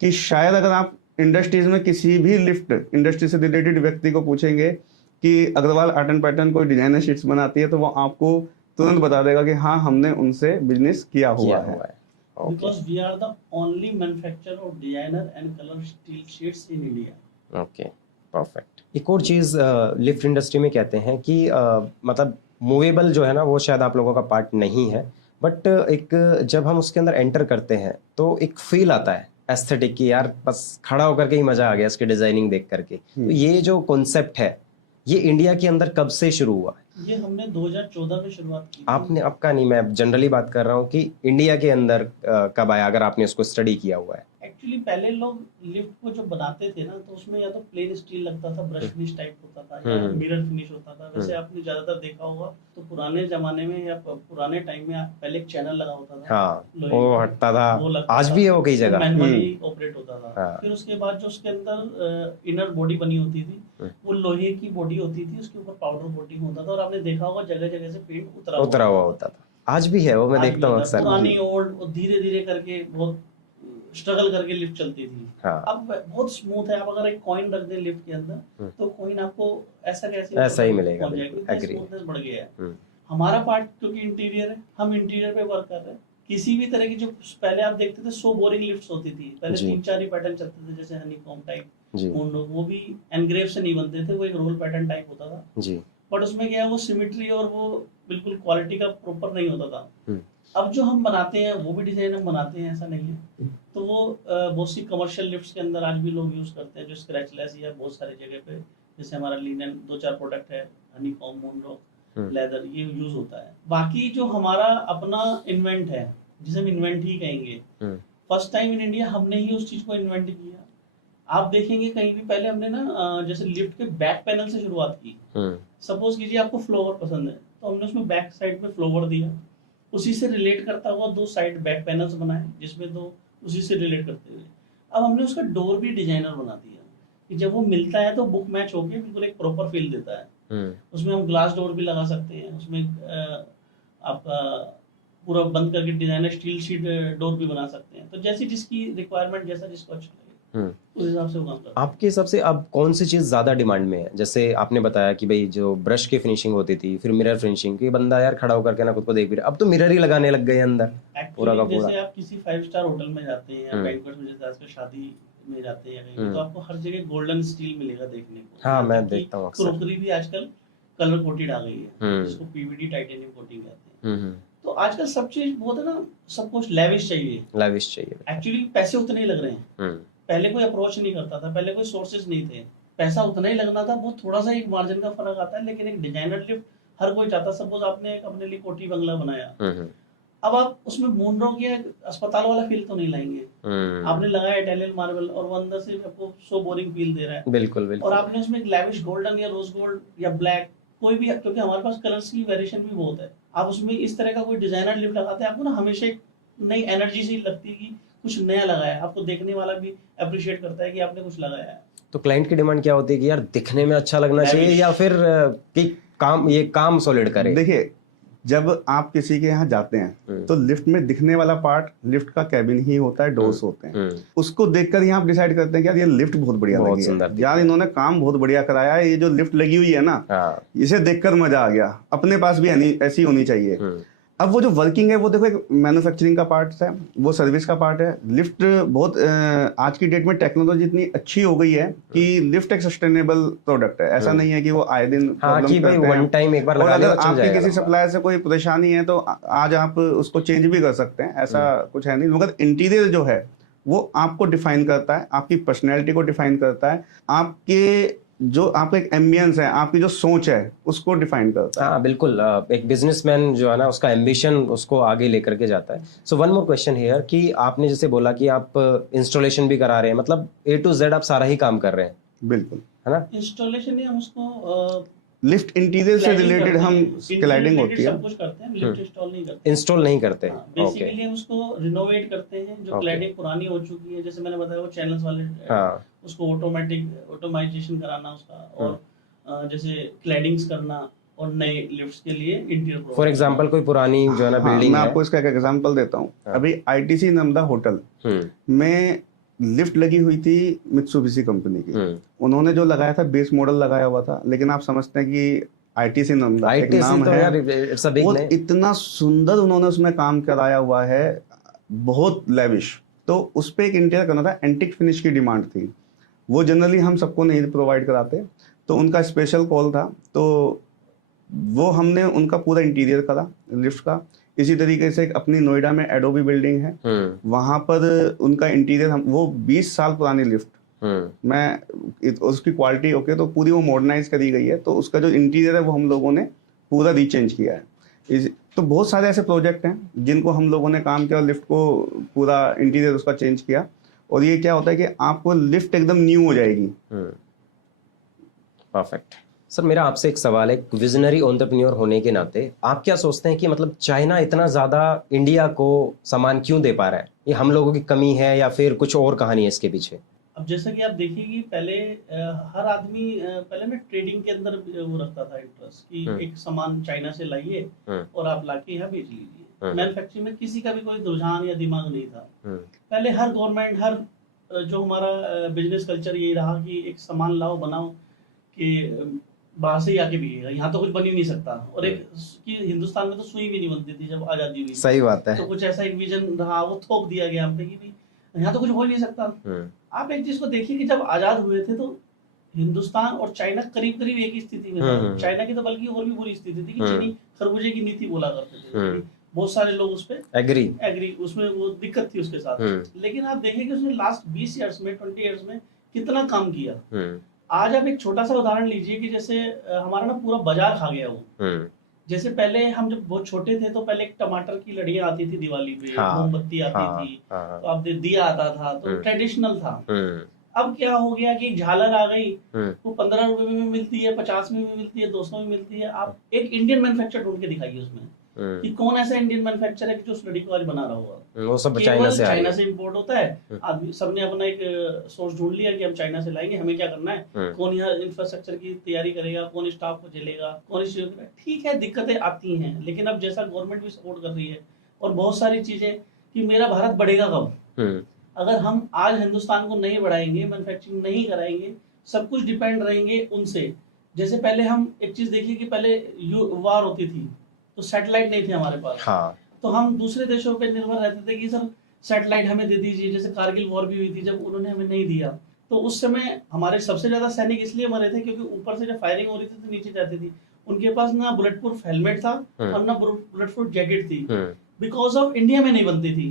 कि शायद अगर आप इंडस्ट्रीज में किसी भी लिफ्ट इंडस्ट्री से रिलेटेड व्यक्ति को पूछेंगे कि अग्रवाल आर्ट एंड पैटर्न कोई डिजाइनर शीट्स बनाती है, तो वो आपको तुरंत बता देगा कि हाँ हमने उनसे बिजनेस किया हुआ है। Because we are the only manufacturer of designer and color steel sheets in India. Okay, perfect. एक और चीज लिफ्ट इंडस्ट्री में कहते हैं कि मतलब मूवेबल जो है ना वो शायद आप लोगों का पार्ट नहीं है, बट एक जब हम उसके अंदर एंटर करते हैं तो एक फील आता है एस्थेटिक की, यार बस खड़ा होकर के ही मजा आ गया इसकी डिजाइनिंग देख करके। तो ये जो कॉन्सेप्ट है ये इंडिया के अंदर कब से शुरू हुआ? ये हमने 2014 में शुरुआत की। आपने, आपका नहीं, मैं जनरली बात कर रहा हूँ कि इंडिया के अंदर कब आया, अगर आपने उसको स्टडी किया हुआ है। एक्चुअली पहले लोग लिफ्ट को जो बनाते थे ना तो उसमें या तो प्लेन स्टील लगता था, ब्रश फिनिश टाइप होता था या मिरर फिनिश होता था। वैसे आपने ज्यादातर देखा होगा तो पुराने जमाने में या पुराने टाइम में पहले एक चैनल लगा होता था, हाँ, वो हटता था, आज भी है वो कई जगह, मैनुअली ऑपरेट होता था। फिर उसके बाद जो उसके अंदर इनर बॉडी बनी होती थी वो लोहे की बॉडी होती थी, उसके ऊपर पाउडर कोटिंग होता था और आपने देखा होगा जगह जगह से पेंट उतरा हुआ होता था। आज भी है वो, मैं देखता हूँ अक्सर। पुरानी ओल्ड धीरे धीरे करके बहुत स्ट्रगल करके लिफ्ट चलती थी। हाँ। अब बहुत स्मूथ है। आप अगर एक कॉइन रख दें लिफ्ट के अंदर तो कॉइन आपको ऐसा कैसे ऐसा ही मिलेगा, स्मूथनेस बढ़ गया है। हमारा पार्ट क्योंकि इंटीरियर है, हम इंटीरियर पे वर्क कर रहे हैं। किसी भी तरह की जो पहले आप देखते थे सो बोरिंग लिफ्ट्स होती थी, पहले 3-4 ही पैटर्न चलते थे, जैसे हनीकॉम टाइप, वो भी एनग्रेव से नहीं बनते थे, वो एक रोल पैटर्न टाइप होता था जी। बट उसमें क्या है, वो सिमेट्री और वो बिल्कुल क्वालिटी का प्रॉपर नहीं होता था। अब जो हम बनाते हैं वो भी डिजाइन हम बनाते हैं, ऐसा नहीं है। तो वो बहुत सी कमर्शियल लिफ्ट्स के अंदर आज भी लोग यूज करते हैं जो स्क्रैचलेस या बहुत सारी जगह पे, जैसे हमारा लिनन 2-4 प्रोडक्ट है, हनीकॉम, मूनरॉक, लेदर, ये यूज होता है। बाकी जो हमारा अपना इन्वेंट है, जिसे हम इन्वेंट ही कहेंगे, फर्स्ट टाइम इन इंडिया हमने ही उस चीज को इन्वेंट किया। आप देखेंगे कहीं भी पहले हमने ना जैसे लिफ्ट के बैक पैनल से शुरुआत की। सपोज कीजिए आपको फ्लोवर पसंद है तो हमने उसमें बैक साइड पे फ्लोवर दिया, उसी से रिलेट करता हुआ 2 साइड बैक पैनल्स बनाए जिसमें 2 उसी से रिलेट करते हुए। अब हमने उसका डोर भी डिजाइनर बना दिया कि जब वो मिलता है तो बुक मैच होके बिल्कुल एक प्रॉपर फील देता है। उसमें हम ग्लास डोर भी लगा सकते हैं, उसमें आपका पूरा बंद करके डिजाइनर स्टील शीट डोर भी बना सकते हैं। तो जैसी जिसकी रिक्वायरमेंट, जैसा जिसको अच्छा लगे उस हिसाब से वो काम करते हैं। आपके हिसाब से अब कौन सी चीज ज्यादा डिमांड में है? जैसे आपने बताया कि भाई जो ब्रश की फिनिशिंग होती थी, फिर मिरर फिनिशिंग की, बंदा यार खड़ा होकर के ना खुद को देख भी रहा, अब तो मिरर ही लगाने लग गए अंदर पूरा का पूरा। जैसे आप किसी 5 स्टार होटल में जाते हैं या बैंक्वेट में, जैसे आजकल शादी में जाते हैं तो आपको हर जगह गोल्डन स्टील मिलेगा देखने को। हाँ, मैं देखता हूँ अक्सर। क्रोकरी भी आजकल कलर कोटेड आ गई है, जिसको पीवीडी टाइटेनियम कोटिंग कहते हैं। तो आजकल सब चीज बहुत है ना, सब कुछ लेविश चाहिए। एक्चुअली पैसे उतने ही लग रहे हैं। पहले कोई अप्रोच नहीं करता था, पहले कोई सोर्सेज नहीं थे, पैसा उतना ही लगना था, बहुत थोड़ा सा एक मार्जिन का फर्क आता है। लेकिन एक डिजाइनर लिफ्ट हर कोई चाहता। सपोज आपने एक अपने लिए कोठी बंगला बनाया, अब आप उसमें मूनरॉक या अस्पताल वाला फील तो नहीं लाएंगे। आपने लगाया इटालियन मार्बल और वो अंदर से आपको सो बोरिंग फील दे रहा है। बिल्कुल। और आपने उसमें लेविश गोल्डन या रोज गोल्ड या ब्लैक कोई भी, क्योंकि हमारे पास कलर्स की वेरिएशन भी बहुत है, आप उसमें इस तरह का कोई डिजाइनर लिफ्ट लगाते हैं, आपको ना हमेशा एक नई एनर्जी सी लगती है कि कुछ नया लगाया है। आपको देखने वाला भी अप्रिशिएट करता है कि आपने कुछ लगाया है। तो क्लाइंट की डिमांड क्या होती है कि यार दिखने में अच्छा लगना चाहिए या फिर कि काम सॉलिड करे? देखिए, जब आप किसी के यहाँ जाते हैं तो लिफ्ट में दिखने वाला पार्ट लिफ्ट का कैबिन ही होता है, डोर्स होते हैं। उसको देखकर ही आप डिसाइड करते हैं कि यार ये लिफ्ट बहुत बढ़िया लगी है, यार इन्होंने काम बहुत बढ़िया कराया है, ये जो लिफ्ट लगी हुई है ना, इसे देखकर मजा आ गया, अपने पास भी ऐसी होनी चाहिए। अब वो जो वर्किंग है वो देखो, एक मैन्युफैक्चरिंग का पार्ट है, वो सर्विस का पार्ट है। लिफ्ट बहुत आज की डेट में टेक्नोलॉजी इतनी अच्छी हो गई है कि लिफ्ट एक सस्टेनेबल प्रोडक्ट है। ऐसा नहीं है कि वो आए दिन प्रॉब्लम कि भाई वन टाइम एक बार और लगा लिया अगर तो चल आपकी जाएगा किसी लंबा। सप्लायर से कोई परेशानी है तो आज आप उसको चेंज भी कर सकते हैं, ऐसा कुछ है नहीं। मगर इंटीरियर जो है वो आपको डिफाइन करता है, आपकी पर्सनैलिटी को डिफाइन करता है, आपके जो आपका एक एम्बियंस है, आपकी जो सोच है उसको डिफाइन करता है। हाँ बिल्कुल, एक बिजनेसमैन जो है ना उसका एम्बिशन उसको आगे लेकर के जाता है। So one more question here कि आपने जैसे बोला कि आप इंस्टॉलेशन भी करा रहे हैं, मतलब A to Z आप सारा ही काम कर रहे हैं, बिल्कुल, है ना? इंस्टॉलेशन ही हम उसको लिफ्ट इंटीरियर से रिलेटेड हम क्लैडिंग होती है, सब कुछ करते हैं, लिफ्ट इंस्टॉल नहीं करते। इंस्टॉल नहीं करते। ओके, बेसिकली हम उसको रिनोवेट करते हैं, जो Okay. क्लैडिंग पुरानी हो चुकी है, जैसे मैंने बताया वो चैनल्स वाले, हाँ उसको ऑटोमाइजेशन कराना उसका, और जैसे क्लैडिंग्स करना, और नए लिफ्ट्स के लिए इंटीरियर फॉर एग्जांपल कोई पुरानी जो है ना हाँ, बिल्डिंग मैं है। आपको इसका एक एग्जांपल देता हूँ। हाँ। अभी आईटीसी नंदा होटल में लिफ्ट लगी हुई थी मित्सुबिशी कंपनी की। उन्होंने जो लगाया था बेस मॉडल लगाया हुआ था, लेकिन आप समझते हैं कि आईटीसी नंदा एक नाम तो है, यार इट्स अ बिग और नेम। इतना सुंदर उन्होंने उसमें काम कराया हुआ है, बहुत लेविश। तो उस पे एक इंटीरियर करना था, एंटिक फिनिश की डिमांड थी, वो जनरली हम सबको नहीं प्रोवाइड कराते, तो उनका स्पेशल कॉल था, तो वो हमने उनका पूरा इंटीरियर करा लिफ्ट का। इसी तरीके से एक अपनी नोएडा में एडोबी बिल्डिंग है, वहां पर उनका इंटीरियर हम, वो 20 साल पुरानी लिफ्ट, मैं उसकी क्वालिटी ओके, तो पूरी वो मॉडर्नाइज करी गई है, तो उसका जो इंटीरियर है वो हम लोगों ने पूरा रीचेंज किया है। तो बहुत सारे ऐसे प्रोजेक्ट हैं जिनको हम लोगों ने काम किया और लिफ्ट को पूरा इंटीरियर उसका चेंज किया, और ये क्या होता है कि आपको लिफ्ट एकदम न्यू हो जाएगी। परफेक्ट। सर मेरा आपसे एक सवाल है, विजनरी एंटरप्रेन्योर होने के नाते आप क्या सोचते हैं कि मतलब चाइना इतना ज्यादा इंडिया को सामान क्यों दे पा रहा है? ये हम लोगों की कमी है या फिर कुछ और कहानी है इसके पीछे? अब जैसा कि आप देखिए कि पहले हर आदमी पहले ना ट्रेडिंग के अंदर वो रखता था इंटरेस्ट, कि एक सामान चाइना से लाइए और आप लाके यहाँ बेच लीजिए। मैन्युफैक्चरिंग में किसी का भी कोई रुझान या दिमाग नहीं था। पहले हर गवर्नमेंट, हर जो हमारा बिजनेस कल्चर यही रहा कि एक सामान लाओ, बनाओ, कि बाहर से ही आके बिकेगा, यहाँ तो कुछ बन ही नहीं सकता। और एक कि हिंदुस्तान में तो सुई भी नहीं बनती थी जब आजादी हुई। सही बात है। तो कुछ ऐसा एक विजन रहा, वो थोप दिया गया हम पे कि भाई यहाँ तो कुछ हो ही नहीं सकता। आप एक चीज को देखिए कि जब आजाद हुए थे तो हिंदुस्तान और चाइना करीब करीब एक ही स्थिति में था। चाइना की तो बल्कि और भी बुरी स्थिति थी कि चीनी खरबूजे की नीति बोला करते थे। बहुत सारे लोग उस पर एग्री, उसमें वो दिक्कत थी उसके साथ। लेकिन आप देखें कि उसने लास्ट 20 ईयर्स में, 20 ईयर्स में कितना काम किया। आज आप एक छोटा सा उदाहरण लीजिए कि जैसे हमारा ना पूरा बाजार खा गया वो। जैसे पहले हम जब बहुत छोटे थे तो पहले एक टमाटर की लड़ियां आती थी दिवाली पे, मोमबत्ती आती थी, तो आप दिया आता था, तो ट्रेडिशनल था। अब क्या हो गया कि झालर आ गई, वो 15 रुपए में मिलती है, 50 में भी मिलती है, 200 में मिलती है। आप एक इंडियन मैन्युफैक्चर ढूंढ के दिखाइए उसमें कि कौन ऐसा इंडियन मैन्युफैक्चर है कि जो उस लड़ी को आज बना रहा होगा। वो सब चाइना से इंपोर्ट होता है। आदमी सबने अपना एक सोर्स ढूंढ लिया कि हम चाइना से लाएंगे, हमें क्या करना है, कौन यहाँ इंफ्रास्ट्रक्चर की तैयारी करेगा, कौन स्टाफ को झेलेगा, कौन इस चीज। ठीक है, दिक्कतें आती हैं, लेकिन अब जैसा गवर्नमेंट भी सपोर्ट कर रही है और बहुत सारी चीजें कि मेरा भारत बढ़ेगा कब। अगर हम आज हिंदुस्तान को नहीं बढ़ाएंगे, मैन्युफैक्चरिंग नहीं कराएंगे, सब कुछ डिपेंड रहेंगे उनसे। जैसे पहले हम एक चीज देखिए कि पहले वार होती थी तो सैटेलाइट नहीं थे हमारे पास। तो हम दूसरे देशों पे निर्भर रहते थे कि सर सैटेलाइट हमें दे दीजिए। जैसे कारगिल वॉर भी हुई थी, जब उन्होंने हमें नहीं दिया तो उस समय हमारे सबसे ज्यादा सैनिक इसलिए मरे थे क्योंकि ऊपर से जब फायरिंग हो रही थी तो नीचे जाती थी, उनके पास ना बुलेट प्रूफ हेलमेट था और ना बुलेट प्रूफ जैकेट थी, बिकॉज ऑफ इंडिया में नहीं बनती थी।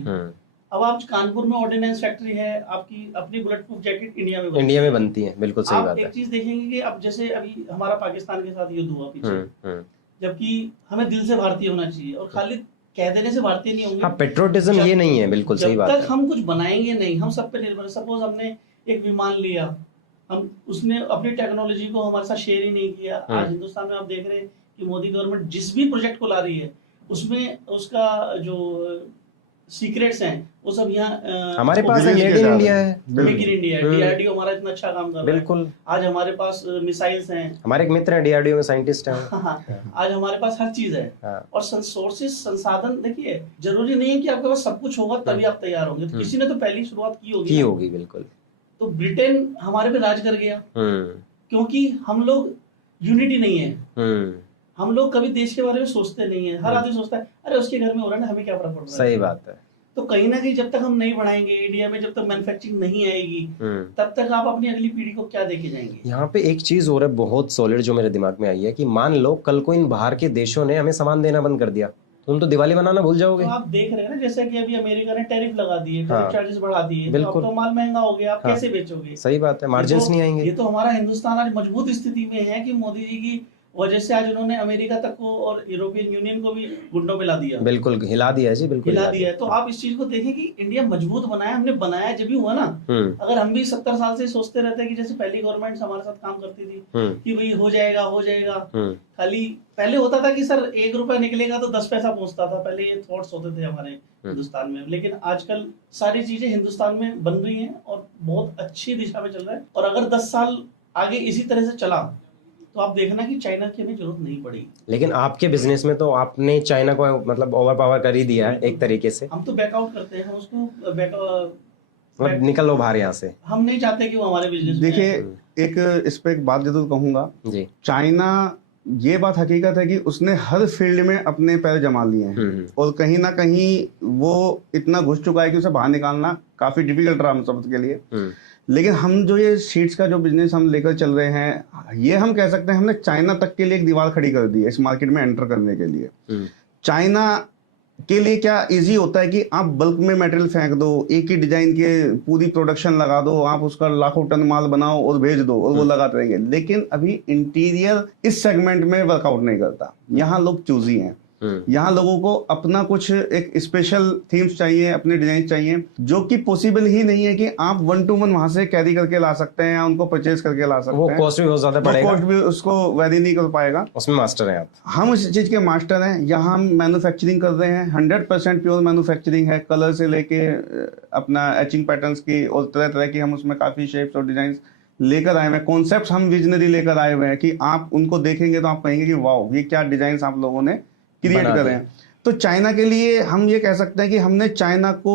अब आप कानपुर में ऑर्डिनेंस फैक्ट्री है, आपकी अपनी बुलेट प्रूफ जैकेट इंडिया में बनती है। बिल्कुल सही बात है। एक चीज देखेंगे कि अब जैसे अभी हमारा पाकिस्तान के साथ युद्ध हुआ पीछे, जबकि हमें दिल से भारतीय होना चाहिए और खाली कह देने से भारतीय नहीं होंगे। पेट्रोटिज्म ये नहीं है, बिल्कुल सही बात है। जब तक हम कुछ बनाएंगे नहीं, हम सब पे निर्भर। सपोज हमने एक विमान लिया, हम उसने अपनी टेक्नोलॉजी को हमारे साथ शेयर ही नहीं किया। आज हिंदुस्तान में आप देख रहे हैं कि मोदी गवर्नमेंट जिस भी प्रोजेक्ट को ला रही है उसमें उसका जो सीक्रेट्स हैं वो सब यहाँ हमारे पास मेड इन इंडिया है, मेक इन इंडिया है। डीआरडीओ हमारा इतना अच्छा काम कर रहा है। बिल्कुल। आज हमारे पास मिसाइल्स हैं, हमारे एक मित्र हैं डीआरडीओ में साइंटिस्ट हैं। आज हमारे पास हर चीज है। और सोर्सेस, संसाधन, देखिए जरूरी नहीं है कि आपके पास सब कुछ होगा तभी आप तैयार होंगे। तो किसी ने तो पहली शुरुआत की होगी। बिल्कुल। तो ब्रिटेन हमारे पे राज कर गया क्योंकि हम लोग यूनिटी नहीं है। हम लोग कभी देश के बारे में सोचते नहीं है। हर आदमी सोचता है अरे उसके घर में हो रहा है ना, हमें क्या फर्क पड़ रहा है। सही बात है। तो कहीं ना कहीं जब तक हम नहीं बढ़ाएंगे इंडिया में, जब तक मैन्युफैक्चरिंग नहीं आएगी, तब तक आप अपनी अगली पीढ़ी को क्या देके जाएंगे। यहाँ पे एक चीज और है बहुत सॉलिड जो मेरे दिमाग में आई है कि मान लो कल को इन बाहर के देशों ने हमें सामान देना बंद कर दिया, तुम तो दिवाली बनाना भूल जाओगे। तो आप देख रहे हैं ना, जैसे कि अभी अमेरिका ने टैरिफ लगा दिए, हाँ, चार्जेस बढ़ा दिए, तो अब तो माल महंगा हो गया, आप हाँ, कैसे बेचोगे। सही बात है, मार्जिन्स नहीं आएंगे। ये तो हमारा हिंदुस्तान आज मजबूत स्थिति में है कि मोदी जी की वजह से आज उन्होंने अमेरिका तक को और यूरोपियन यूनियन को भी घुटनों पे ला दिया। बिल्कुल हिला दिया है जी, बिल्कुल हिला दिया है। तो आप इस चीज को देखें कि इंडिया मजबूत बना है, हमने बनाया जब भी हुआ ना। अगर हम भी 70 साल से सोचते रहते हैं कि जैसे पहली गवर्नमेंट हमारे साथ काम करती थी कि भाई हो जाएगा हो जाएगा, खाली पहले होता था कि सर 1 रुपया निकलेगा तो 10 पैसा पहुंचता था, पहले ये थॉट्स होते थे हमारे हिंदुस्तान में। लेकिन आजकल सारी चीजें हिंदुस्तान में बन रही हैं और बहुत अच्छी दिशा में चल रहा है। और अगर 10 साल आगे इसी तरह से चला तो आप देखना कि चाइना की हमें जरूरत नहीं पड़ेगी। लेकिन आपके बिजनेस में तो आपने चाइना को मतलब ओवर पावर कर ही दिया है एक तरीके से। हम तो बैकआउट करते हैं, हम उसको निकल लो बाहर यहाँ से, हम नहीं चाहते कि वो हमारे बिजनेस। देखिए एक इस पे एक बात जरूर कहूंगा जी, चाइना ये बात हकीकत है कि उसने हर फील्ड में अपने पैर जमा लिए हैं और कहीं ना कहीं वो इतना घुस चुका है कि उसे बाहर निकालना काफी डिफिकल्ट रहा हम सबके लिए। लेकिन हम जो ये शीट्स का जो बिजनेस हम लेकर चल रहे हैं, ये हम कह सकते हैं हमने चाइना तक के लिए एक दीवार खड़ी कर दी है इस मार्केट में एंटर करने के लिए। चाइना के लिए क्या इजी होता है कि आप बल्क में मटेरियल फेंक दो, एक ही डिजाइन के पूरी प्रोडक्शन लगा दो, आप उसका लाखों टन माल बनाओ और भेज दो और वो लगाते रहेंगे। लेकिन अभी इंटीरियर इस सेगमेंट में वर्कआउट नहीं करता। यहाँ लोग चूजी हैं, यहाँ लोगों को अपना कुछ एक स्पेशल थीम्स चाहिए, अपने डिजाइन चाहिए, जो कि पॉसिबल ही नहीं है कि आप 1 to 1 वहां से कैरी करके ला सकते हैं या उनको परचेज करके ला सकते हैं। वो कॉस्ट भी बहुत ज्यादा पड़ेगा, कॉस्ट भी उसको वैरी नहीं कर पाएगा। उसमें मास्टर हैं आप। हम इस चीज के मास्टर हैं। यहाँ हम मैन्युफैक्चरिंग कर रहे हैं, 100% प्योर मैन्युफैक्चरिंग है, कलर से लेके अपना एचिंग पैटर्न्स की और तरह तरह की हम उसमें काफी शेप्स और डिजाइन लेकर आए हैं। कॉन्सेप्ट हम विजनरी लेकर आए हुए हैं कि आप उनको देखेंगे तो आप कहेंगे कि वाओ ये क्या डिजाइन आप लोगों ने क्रिएट कर रहे हैं। तो चाइना के लिए हम ये कह सकते हैं कि हमने चाइना को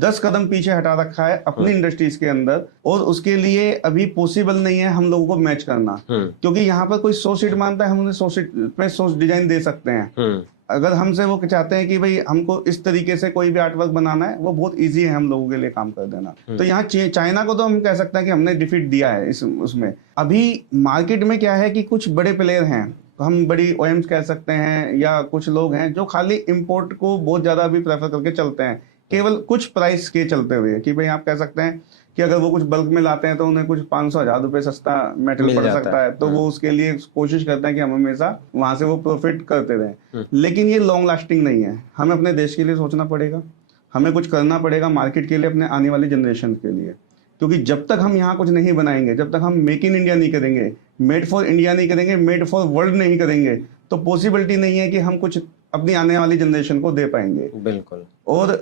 10 कदम पीछे हटा रखा है अपनी इंडस्ट्रीज के अंदर, और उसके लिए अभी पॉसिबल नहीं है हम लोगों को मैच करना, क्योंकि यहाँ पर कोई 100 सीट मानता है, हम उन्हें 100 सीट में 100 डिजाइन दे सकते हैं। अगर हमसे वो चाहते हैं कि भाई हमको इस तरीके से कोई भी आर्ट वर्क बनाना है, वो बहुत इजी है हम लोगों के लिए काम कर देना। तो यहाँ चाइना को तो हम कह सकते हैं कि हमने डिफीट दिया है उसमें। अभी मार्केट में क्या है कि कुछ बड़े प्लेयर हैं, हम बड़ी OEMs कह सकते हैं, या कुछ लोग हैं जो खाली इंपोर्ट को बहुत ज्यादा अभी प्रेफर करके चलते हैं, केवल कुछ प्राइस के चलते हुए कि भाई आप कह सकते हैं कि अगर वो कुछ बल्क में लाते हैं तो उन्हें कुछ 500-1000 रुपए सस्ता मेटेरियल पड़ सकता है, तो वो उसके लिए कोशिश करते हैं कि हम हमेशा वहां से वो प्रॉफिट करते रहें। लेकिन ये लॉन्ग लास्टिंग नहीं है। हमें अपने देश के लिए सोचना पड़ेगा, हमें कुछ करना पड़ेगा मार्केट के लिए, अपने आने वाली जनरेशन के लिए। क्योंकि जब तक हम यहाँ कुछ नहीं बनाएंगे, जब तक हम मेक इन इंडिया नहीं करेंगे, मेड फॉर इंडिया नहीं करेंगे, मेड फॉर वर्ल्ड नहीं करेंगे, तो पॉसिबिलिटी नहीं है कि हम कुछ अपनी आने वाली जनरेशन को दे पाएंगे। बिल्कुल। और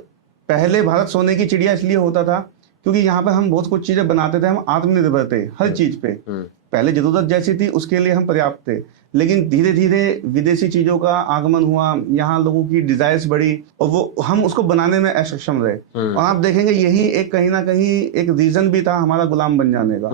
पहले भारत सोने की चिड़िया इसलिए होता था क्योंकि यहाँ पे हम बहुत कुछ चीजें बनाते थे, हम आत्मनिर्भर थे हर चीज पे। पहले जरूरत जैसी थी उसके लिए हम पर्याप्त थे, लेकिन धीरे धीरे विदेशी चीजों का आगमन हुआ, यहाँ लोगों की डिजायर्स बढ़ी और वो हम उसको बनाने में अक्षम रहे। और आप देखेंगे यही एक कहीं ना कहीं एक रीजन भी था हमारा गुलाम बन जाने का।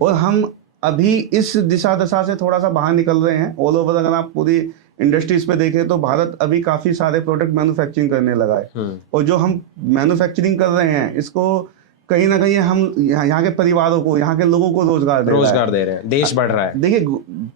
और हम अभी इस दिशा दशा से थोड़ा सा बाहर निकल रहे हैं। ऑल ओवर अगर आप पूरी इंडस्ट्रीज पे देखें तो भारत अभी काफी सारे प्रोडक्ट मैन्युफैक्चरिंग करने लगा है, और जो हम मैन्युफैक्चरिंग कर रहे हैं इसको कहीं ना कहीं हम यहाँ के परिवारों को, यहाँ के लोगों को रोजगार दे रहे हैं, देश बढ़ रहा है। देखिए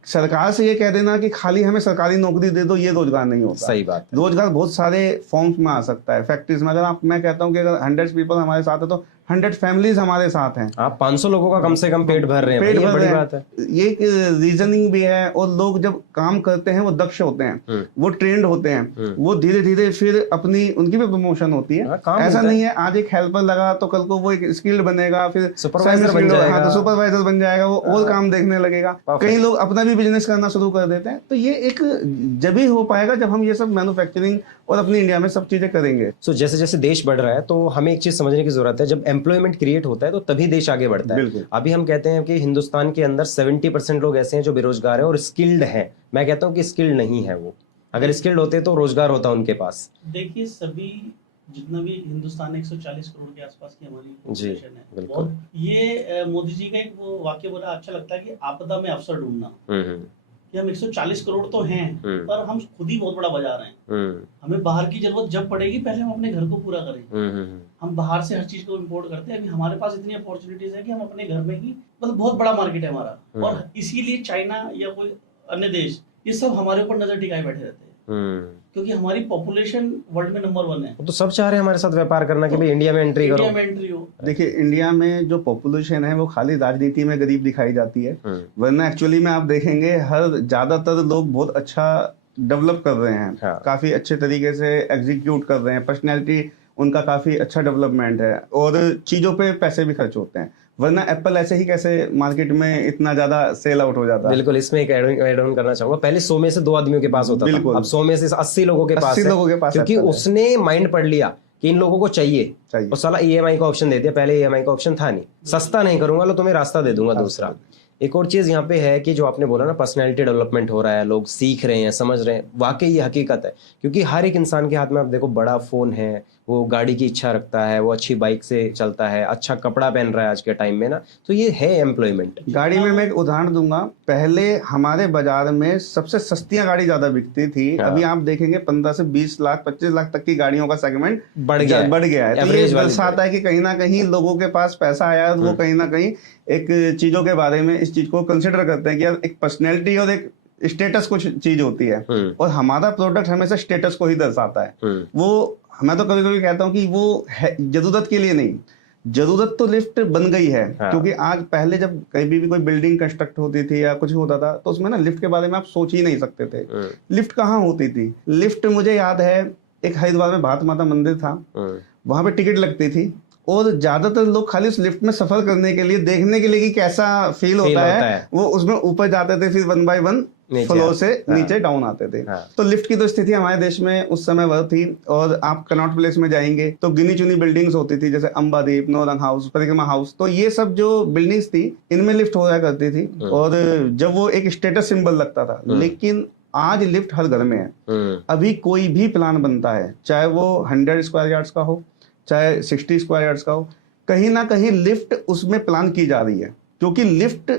सरकार से ये कह देना कि खाली हमें सरकारी नौकरी दे दो, ये रोजगार नहीं होता। सही बात है। रोजगार बहुत सारे फॉर्म्स में आ सकता है। फैक्ट्रीज में अगर मैं कहता हूँ कि अगर 100 पीपल हमारे साथ है तो 100 फैमिलीज हमारे साथ हैं। आप 500 लोगों का कम से कम पेट भर रहे हैं, पेट भर रहे हैं। बात है। ये एक रीजनिंग भी है। और लोग जब काम करते हैं वो दक्ष होते हैं, वो ट्रेंड होते हैं, वो धीरे धीरे फिर अपनी उनकी भी प्रमोशन होती है। ऐसा नहीं है आज एक हेल्पर लगा तो कल को वो एक स्किल्ड बनेगा, फिर सुपरवाइजर बन जाएगा, तो सुपरवाइजर बन जाएगा, वो और काम देखने लगेगा। कई लोग अपना भी बिजनेस करना शुरू कर देते हैं। तो ये एक जब ही हो पाएगा जब हम ये सब मैन्युफैक्चरिंग और अपनी इंडिया में सब चीजें करेंगे। सो जैसे जैसे देश बढ़ रहा है तो हमें एक चीज समझने की जरूरत है, जब एम्प्लॉयमेंट क्रिएट होता है तो तभी देश आगे बढ़ता है। अभी हम कहते हैं कि हिंदुस्तान के अंदर 70% लोग ऐसे हैं जो बेरोजगार है और स्किल्ड है। मैं कहता हूं कि स्किल्ड नहीं है वो। अगर स्किल्ड होते तो रोजगार होता उनके पास। देखिए सभी जितना भी हिंदुस्तान 140 करोड़ के आसपास की हमारी पॉपुलेशन है, बिल्कुल। ये मोदी जी का एक वो वाक्य बोला अच्छा लगता है कि आपदा में अवसर ढूंढना, कि हम 140 करोड़ तो हैं, पर हम खुद ही बहुत बड़ा बाजार हैं। हमें बाहर की जरूरत जब पड़ेगी पहले हम अपने घर को पूरा करें। हम बाहर से हर चीज को इम्पोर्ट करते हैं, अभी हमारे पास इतनी अपॉर्चुनिटीज है कि हम अपने घर में ही, मतलब बहुत बड़ा मार्केट है हमारा, और इसीलिए चाइना या कोई अन्य देश ये सब हमारे ऊपर नजर टिकाए बैठे रहते हैं, क्योंकि हमारी पॉपुलेशन वर्ल्ड में नंबर 1 है। तो सब चाह रहे हैं हमारे साथ व्यापार करना कि भाई इंडिया में एंट्री करो। इंडिया में एंट्री हो। देखिए, इंडिया में जो पॉपुलेशन है वो खाली राजनीति में गरीब दिखाई जाती है, वरना एक्चुअली में आप देखेंगे हर ज्यादातर लोग बहुत अच्छा डेवलप कर रहे हैं। हाँ। काफी अच्छे तरीके से एग्जीक्यूट कर रहे हैं, पर्सनैलिटी उनका काफी अच्छा डेवलपमेंट है, और चीजों पे पैसे भी खर्च होते हैं, वरना एप्पल ऐसे ही कैसे मार्केट में इतना ज्यादा सेल आउट हो जाता है। बिल्कुल, इसमें एक एड ऑन करना चाहूंगा। पहले 100 में से 2 आदमियों के पास होता था, अब 100 में से 80 लोगों के पास 80 है, लोगों के पास क्योंकि उसने माइंड पढ़ लिया कि इन लोगों को चाहिए। और साला EMI का ऑप्शन दे दिया, पहले EMI का ऑप्शन था नहीं, सस्ता नहीं करूंगा, लो तुम्हें रास्ता दे दूंगा दूसरा। एक और चीज यहाँ पे है कि जो आपने बोला ना, पर्सनैलिटी डेवलपमेंट हो रहा है, लोग सीख रहे हैं, समझ रहे हैं, वाकई ये हकीकत है। क्योंकि हर एक इंसान के हाथ में आप देखो बड़ा फोन है, वो गाड़ी की इच्छा रखता है, वो अच्छी बाइक से चलता है, अच्छा कपड़ा पहन रहा है आज के टाइम में ना, तो ये है एम्प्लॉयमेंट। गाड़ी में मैं एक उदाहरण दूंगा, पहले हमारे बाजार में सबसे सस्तियां गाड़ी ज्यादा बिकती थी। अभी आप देखेंगे 15 से 20 लाख 25 लाख तक की गाड़ियों का सेगमेंट बढ़ गया है। तो ये दर्शाता है कि कहीं ना कहीं लोगों के पास पैसा आया, वो कहीं ना कहीं एक चीजों के बारे में इस चीज को कंसिडर करते हैं कि यार एक पर्सनैलिटी और एक स्टेटस कुछ चीज होती है, और हमारा प्रोडक्ट हमेशा स्टेटस को ही दर्शाता है। वो मैं तो कभी कभी कहता हूँ कि वो है जरूरत के लिए नहीं, जरूरत तो लिफ्ट बन गई है। क्योंकि आज पहले जब कहीं भी कोई बिल्डिंग कंस्ट्रक्ट होती थी या कुछ होता था, तो उसमें ना लिफ्ट के बारे में आप सोच ही नहीं सकते थे। लिफ्ट कहाँ होती थी? लिफ्ट मुझे याद है, एक हरिद्वार में भारत माता मंदिर था, वहां पे टिकट लगती थी, और ज्यादातर लोग खाली उस लिफ्ट में सफर करने के लिए, देखने के लिए कि कैसा फील होता है, वो उसमें ऊपर जाते थे, फिर 1 बाय 1 फ्लोर से नीचे डाउन आते थे। तो लिफ्ट की तो स्थिति हमारे देश में उस समय वह थी। और आप कनॉट प्लेस में जाएंगे तो गिनी चुनी बिल्डिंग्स होती थी, जैसे अंबादीप, नौरंग हाउस, परिक्रमा हाउस, तो ये सब जो बिल्डिंग्स थी इनमें लिफ्ट हो जाया करती थी, और जब वो एक स्टेटस सिंबल लगता था। लेकिन आज लिफ्ट हर घर में है। अभी कोई भी प्लान बनता है, चाहे वो 100 स्क्वायर यार्ड्स का हो, चाहे 60 स्क्वायर यार्ड्स का हो, कहीं ना कहीं लिफ्ट उसमें प्लान की जा रही है, क्योंकि लिफ्ट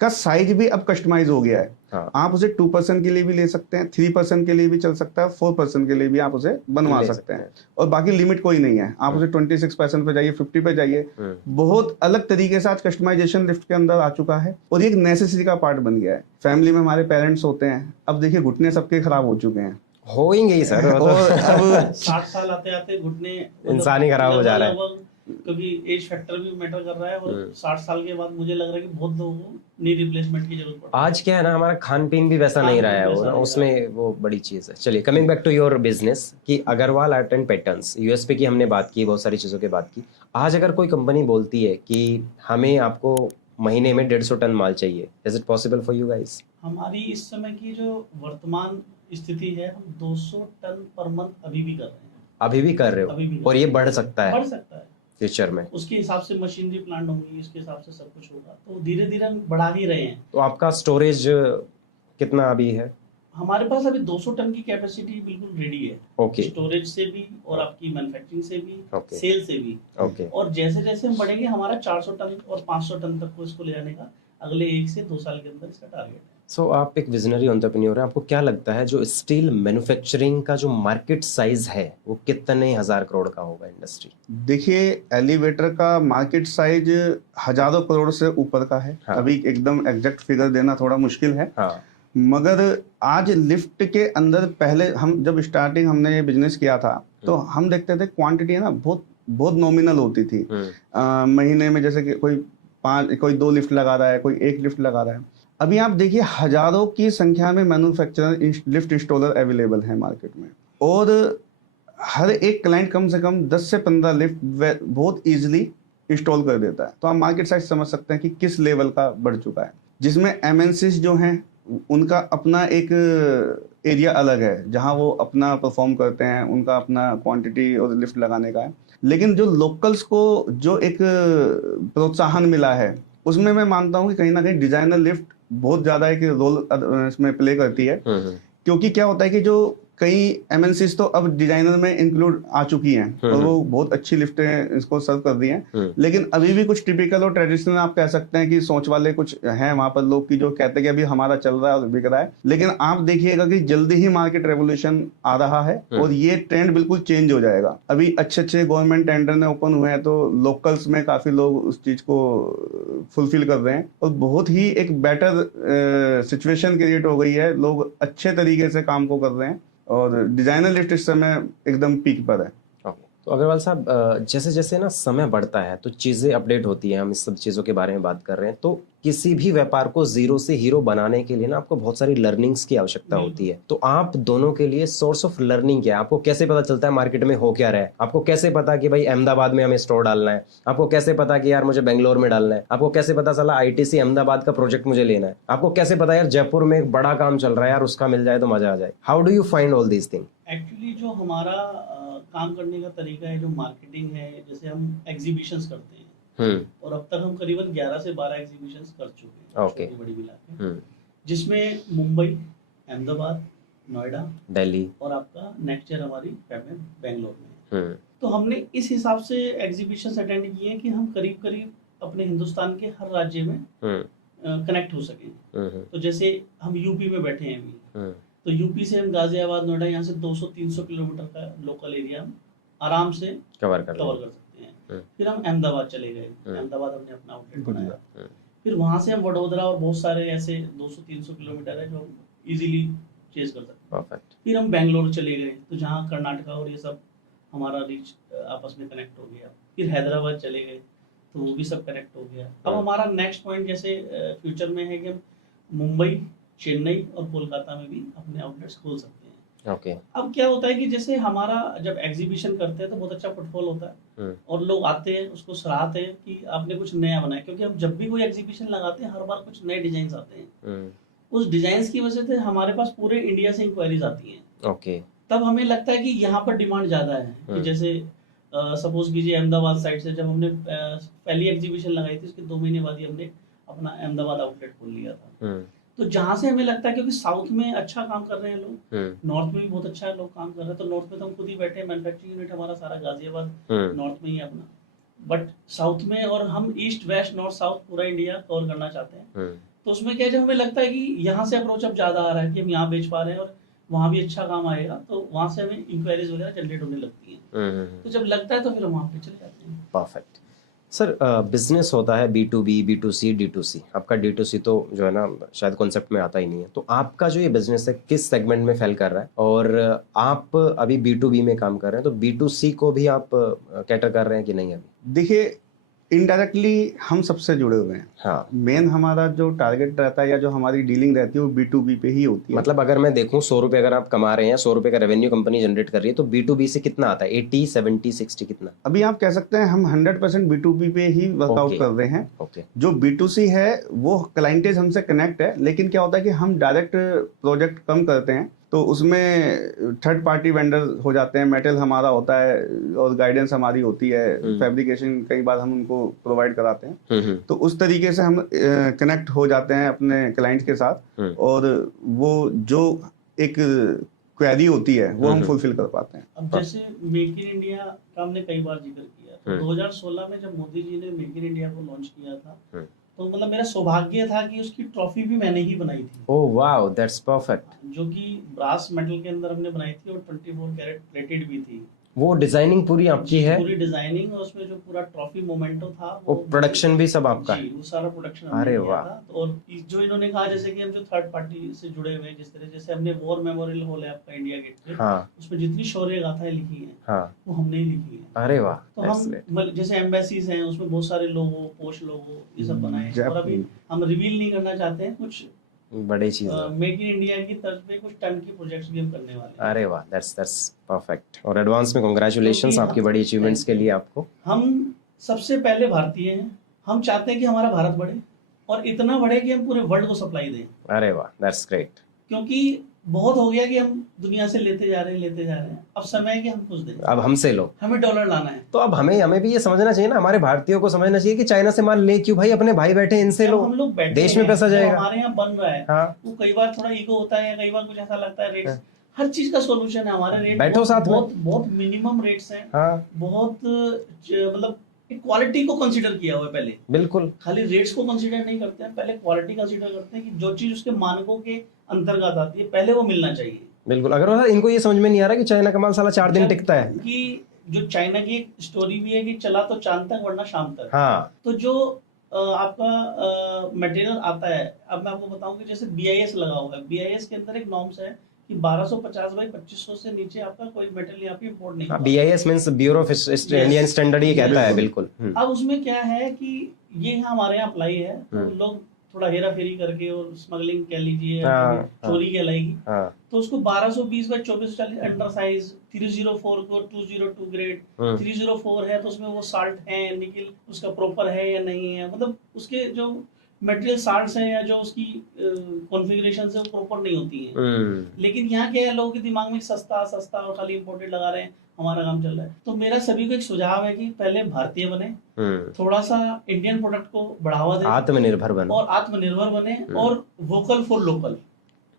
का साइज भी अब कस्टमाइज हो गया है। आप उसे 2% के लिए भी ले सकते हैं, 3% के लिए भी चल सकता है, 4% के लिए भी आप उसे बनवा सकते हैं, और बाकी लिमिट कोई नहीं है। आप उसे 26% पे जाइए, 50 पे जाइए, बहुत अलग तरीके से आज कस्टमाइजेशन लिफ्ट के अंदर आ चुका है, और ये एक नेसेसिटी का पार्ट बन गया है। फैमिली में हमारे पेरेंट्स होते हैं, अब देखिए घुटने सबके खराब हो चुके हैं, होंगे ही सर, और अब 60 साल आते आते घुटने इंसान ही खराब हो जा रहा है, क्योंकि एज फैक्टर भी मैटर कर रहा है। और 60 साल के बाद मुझे लग रहा है कि बहुत लोगों को नी रिप्लेसमेंट की जरूरत पड़ती है। आज क्या है ना, हमारा खान पीन भी वैसा नहीं रहा है, वो ना उसमें वो बड़ी चीज है। चलिए, coming back to your business, कि Agarwal art and patterns, USP की हमने बात की, बहुत सारी चीजों की बात की। आज अगर कोई कंपनी बोलती है कि हमें आपको महीने में 150 टन माल चाहिए, is it possible for you guys? हमारी इस समय की जो वर्तमान स्थिति है, हम 200 टन पर मंथ अभी भी कर रहे हैं। अभी भी कर रहे हो, और ये बढ़ सकता है फ्यूचर में? उसके हिसाब से मशीनरी प्लांट होंगी, इसके हिसाब से सब कुछ होगा, तो धीरे धीरे हम बढ़ा ही रहे हैं। तो आपका स्टोरेज कितना अभी है? हमारे पास अभी 200 टन की कैपेसिटी बिल्कुल रेडी है। ओके। स्टोरेज से भी, और आपकी मैन्युफैक्चरिंग से भी, सेल से भी। ओके। और जैसे जैसे हम बढ़ेंगे, हमारा 400 टन और 500 टन तक को इसको ले जाने का अगले 1 से 2 साल के अंदर इसका टारगेट है। सो आप एक विजनरी एंटरप्रेन्योर हैं, आपको क्या लगता है जो स्टील मैन्युफैक्चरिंग का जो मार्केट साइज है वो कितने हजार करोड़ का होगा इंडस्ट्री? देखिए, एलिवेटर का मार्केट साइज हजारों करोड़ से ऊपर का है। अभी एकदम एग्जैक्ट फिगर देना थोड़ा मुश्किल है। मगर आज लिफ्ट के अंदर, पहले हम जब स्टार्टिंग हमने ये बिजनेस किया था, तो हम देखते थे क्वांटिटी है ना बहुत बहुत नॉमिनल होती थी। महीने में जैसे कि कोई 2 लिफ्ट लगा रहा है, कोई 1 लिफ्ट लगा रहा है। अभी आप देखिए हजारों की संख्या में मैन्युफैक्चरर लिफ्ट इंस्टॉलर अवेलेबल है मार्केट में, और हर एक क्लाइंट कम से कम 10 से 15 लिफ्ट बहुत इजीली इंस्टॉल कर देता है। तो आप मार्केट साइज समझ सकते हैं कि किस लेवल का बढ़ चुका है, जिसमें एमएनसीज जो हैं उनका अपना एक एरिया अलग है, जहां वो अपना परफॉर्म करते हैं, उनका अपना क्वांटिटी और लिफ्ट लगाने का है। लेकिन जो लोकल्स को जो एक प्रोत्साहन मिला है, उसमें मैं मानता हूं कि कहीं ना कहीं डिजाइनर लिफ्ट बहुत ज्यादा एक रोल इसमें प्ले करती है। क्योंकि क्या होता है कि जो कई एमएनसीज तो अब डिजाइनर में इंक्लूड आ चुकी हैं और वो बहुत अच्छी लिफ्टें इसको सर्व कर दी हैं। लेकिन अभी भी कुछ टिपिकल और ट्रेडिशनल आप कह सकते हैं कि सोच वाले कुछ हैं वहां पर लोग की जो कहते हैं कि अभी हमारा चल रहा है और बिक रहा है। लेकिन आप देखिएगा कि जल्दी ही मार्केट रेवोल्यूशन आ रहा है और ये ट्रेंड बिल्कुल चेंज हो जाएगा। अभी अच्छे अच्छे गवर्नमेंट टेंडर ने ओपन हुए हैं तो लोकल्स में काफी लोग उस चीज को फुलफिल कर रहे हैं और बहुत ही एक बेटर सिचुएशन क्रिएट हो गई है। लोग अच्छे तरीके से काम को कर रहे हैं और डिजाइनर लिफ्ट इस समय एकदम पीक पर है। तो अग्रवाल साहब, जैसे जैसे ना समय बढ़ता है तो चीज़ें अपडेट होती हैं, हम इस सब चीज़ों के बारे में बात कर रहे हैं। तो किसी भी व्यापार को जीरो से हीरो बनाने के लिए ना आपको बहुत सारी लर्निंग्स की आवश्यकता होती है। तो आप दोनों के लिए सोर्स ऑफ लर्निंग क्या है? आपको कैसे पता चलता है मार्केट में हो क्या रहा है? आपको कैसे पता कि भाई अहमदाबाद में हमें स्टोर डालना है? आपको कैसे पता कि यार मुझे बेंगलोर में डालना है? आपको कैसे पता चला ITC अहमदाबाद का प्रोजेक्ट मुझे लेना है? आपको कैसे पता यार जयपुर में एक बड़ा काम चल रहा है यार, उसका मिल जाए तो मजा आ जाए? How do you find all these thing? Actually जो हमारा काम करने का तरीका है, जो मार्केटिंग है, जैसे हम एग्जीबिशंस करते हैं और अब तक हम करीबन 11 से 12 एग्जीबिशंस कर चुके हैं छोटी बड़ी मिला के, जिसमें मुंबई, अहमदाबाद, नोएडा, दिल्ली और आपका नेक्स्ट ईयर हमारी फैमिली बेंगलोर में। तो हमने इस हिसाब से एग्जीबिशंस अटेंड किए हैं कि हम करीब करीब अपने हिंदुस्तान के हर राज्य में कनेक्ट हो सकें। तो जैसे हम यूपी में बैठे हैं अभी, तो यूपी से हम गाजियाबाद, नोएडा, यहाँ से 200-300 किलोमीटर का लोकल एरिया हम आराम से कवर कर सकते हैं। फिर हम अहमदाबाद चले गए, अहमदाबाद हमने अपना आउटलेट बनाया। फिर वहां से हम वडोदरा और बहुत सारे ऐसे 200-300 किलोमीटर है जो हम इजीली चेज कर सकते हैं। फिर हम बेंगलोर चले गए, तो जहाँ कर्नाटका और ये सब हमारा रीच आपस में कनेक्ट हो गया। फिर हैदराबाद चले गए, तो वो भी सब कनेक्ट हो गया। अब हमारा नेक्स्ट पॉइंट जैसे फ्यूचर में है कि हम मुंबई, चेन्नई और कोलकाता में भी अपने आउटलेट्स खोल सकते हैं। अब क्या होता है कि जैसे हमारा जब एग्जीबिशन करते हैं तो बहुत अच्छा फुटफॉल होता है और लोग आते हैं, उसको सराहते हैं कि आपने कुछ नया बनाया। क्योंकि हम जब भी कोई एग्जीबिशन लगाते हैं हर बार कुछ नए डिजाइन आते हैं। उस डिजाइन की वजह से हमारे पास पूरे इंडिया से इंक्वायरीज आती हैं। तब हमें लगता है कि यहाँ पर डिमांड ज्यादा है। कि जैसे सपोज कीजिए अहमदाबाद साइड से जब हमने पहली एग्जीबिशन लगाई थी, उसके 2 महीने बाद ही हमने अपना अहमदाबाद आउटलेट खोल लिया था। तो जहां से हमें लगता है क्योंकि साउथ में अच्छा काम कर रहे हैं लोग, नॉर्थ में भी बहुत अच्छा लोग काम कर रहे हैं, तो नॉर्थ में तो हम खुद ही बैठे हैं, मैन्युफैक्चरिंग यूनिट हमारा सारा गाजियाबाद नॉर्थ में ही है अपना। बट साउथ में, और हम ईस्ट वेस्ट नॉर्थ साउथ पूरा इंडिया कवर करना चाहते हैं। तो उसमें क्या, जब हमें लगता है कि यहाँ से अप्रोच अब ज्यादा आ रहा है कि हम यहाँ बेच पा रहे हैं और वहाँ भी अच्छा काम आएगा, तो वहां से हमें इंक्वायरीज वगैरह जनरेट होने लगती है। तो जब लगता है तो फिर हम वहाँ पे चले जाते हैं। Perfect sir. बिजनेस होता है B2B, B2C, D2C। आपका D2C तो जो है ना शायद कॉन्सेप्ट में आता ही नहीं है। तो आपका जो ये बिजनेस है किस सेगमेंट में फेल कर रहा है? और आप अभी B2B में काम कर रहे हैं, तो B2C को भी आप कैटर कर रहे हैं कि नहीं अभी? देखिए, इनडायरेक्टली हम सबसे जुड़े हुए हैं। हाँ, मेन हमारा जो टारगेट रहता है या जो हमारी डीलिंग रहती है वो B2B पे ही होती है। मतलब अगर मैं देखूं 100 रुपए अगर आप कमा रहे हैं, 100 रुपए का रेवेन्यू कंपनी जनरेट कर रही है, तो B2B से कितना आता है? 80, 70, 60 कितना? अभी आप कह सकते हैं हम 100% B2B पे ही वर्कआउट कर रहे हैं। जो B2C है वो क्लाइंटेज हमसे कनेक्ट है, लेकिन क्या होता है कि हम डायरेक्ट प्रोजेक्ट कम करते हैं, तो उसमें थर्ड पार्टी वेंडर हो जाते हैं। मेटल हमारा होता है और गाइडेंस हमारी होती है, फैब्रिकेशन कई बार हम उनको प्रोवाइड कराते हैं। तो उस तरीके से हम कनेक्ट हो जाते हैं अपने क्लाइंट्स के साथ और वो जो एक क्वेरी होती है वो हम फुलफिल कर पाते हैं। अब जैसे मेक इन इंडिया का हमने कई बार जिक्र किया। 2016 में जब मोदी जी ने मेक इन इंडिया को लॉन्च किया था, तो मतलब मेरा सौभाग्य था कि उसकी ट्रॉफी भी मैंने ही बनाई थी। Oh wow, that's perfect. जो कि ब्रास मेटल के अंदर हमने बनाई थी और 24 कैरेट प्लेटेड भी थी। वो डिजाइनिंग पूरी आपकी है? पूरी डिजाइनिंग, और उसमें जो पूरा ट्रॉफी मोमेंटो था वो प्रोडक्शन भी सब आपका है? वो सारा प्रोडक्शन। अरे वाह। और जो इन्होंने कहा जैसे कि हम जो थर्ड पार्टी से जुड़े हुए हैं, जिस तरह जैसे हमने वॉर मेमोरियल हॉल है आपका इंडिया गेट पे, हाँ, उसमें जितनी शौर्य गाथाएं लिखी हैं, हाँ, वो हमने ही लिखी है। अरे वाह। तो हम जैसे एम्बेसीज हैं उसमें बहुत सारे लोगो, पोस्ट लोगो, ये सब बनाए हैं। और अभी हम रिवील नहीं करना चाहते हैं कुछ बड़ी चीज मेक इन इंडिया की तर्ज पे कुछ टन के प्रोजेक्ट्स भी हम करने वाले हैं। अरे वाह, दैट्स परफेक्ट। और एडवांस में कांग्रेचुलेशंस आपकी बड़ी अचीवमेंट्स के लिए। आपको हम सबसे पहले भारतीय हैं, हम चाहते हैं कि हमारा भारत बढ़े और इतना बढ़े कि हम पूरे वर्ल्ड को सप्लाई दें। अरे वाह, दैट्स ग्रेट। क्योंकि बहुत हो गया कि हम दुनिया से लेते जा रहे हैं। अब समय है कि हम कुछ दें। अब हमसे लो, हमें डॉलर लाना है। तो अब हमें भी ये समझना चाहिए ना, हमारे भारतीयों को समझना चाहिए कि चाइना से माल ले क्यों भाई, अपने भाई बैठे इनसे लो। हम लोग बैठे देश में पैसा जाएगा। हमारे यहाँ बन रहा है, हाँ, वो कई बार थोड़ा ईगो होता है, कई बार कुछ ऐसा लगता है रेट्स हर चीज का सॉल्यूशन है। हमारे रेट बैठो साथ में। बहुत बहुत मिनिमम रेट्स हैं। हाँ बहुत मतलब क्वालिटी को कंसीडर किया हुआ है पहले। बिल्कुल। खाली रेट्स को कंसीडर नहीं करते हैं, पहले क्वालिटी कंसीडर करते हैं कि जो चीज उसके मानकों के अंतर्गत आती है पहले वो मिलना चाहिए। बिल्कुल। अगर इनको ये समझ में नहीं आ रहा कि चाइना का माल साला 4 दिन टिकता है, कि जो चाइना की एक स्टोरी भी है कि चला तो चांद तक वरना शाम तक। हाँ तो जो आपका मटेरियल आता है, अब मैं आपको बताऊं कि जैसे BIS लगा हुआ है, BIS के अंदर एक नॉर्म्स है कि 1250 बाई 2500 से नीचे आपका कोई मेटेरियल यहाँ पे इम्पोर्ट नहीं होगा। BIS means bureau of Indian standard ही कहता है। बिल्कुल। अब उसमें क्या है कि ये यहाँ हमारे यहाँ अप्लाई है, तो लोग थोड़ा हेरा फेरी करके और स्मगलिंग कह लीजिए, चोरी कहलाएगी, तो उसको 1220 बाई 2440 अंडर साइज 304 को 202 ग्रेड 304 है, तो उसमें वो साल्ट है, निकल उसका प्रॉपर है या नहीं है, मतलब उसके जो मटेरियल साल्ट्स हैं या जो उसकी कॉन्फ़िगरेशन है वो प्रॉपर नहीं होती है। लेकिन यहाँ क्या है, लोगों के दिमाग में सस्ता सस्ता और खाली इंपोर्टेड लगा रहे हैं, हमारा काम चल रहा है। तो मेरा सभी को एक सुझाव है कि पहले भारतीय बने, थोड़ा सा इंडियन प्रोडक्ट को बढ़ावा दें, आत्मनिर्भर बने और आत्मनिर्भर बने, और वोकल फॉर लोकल।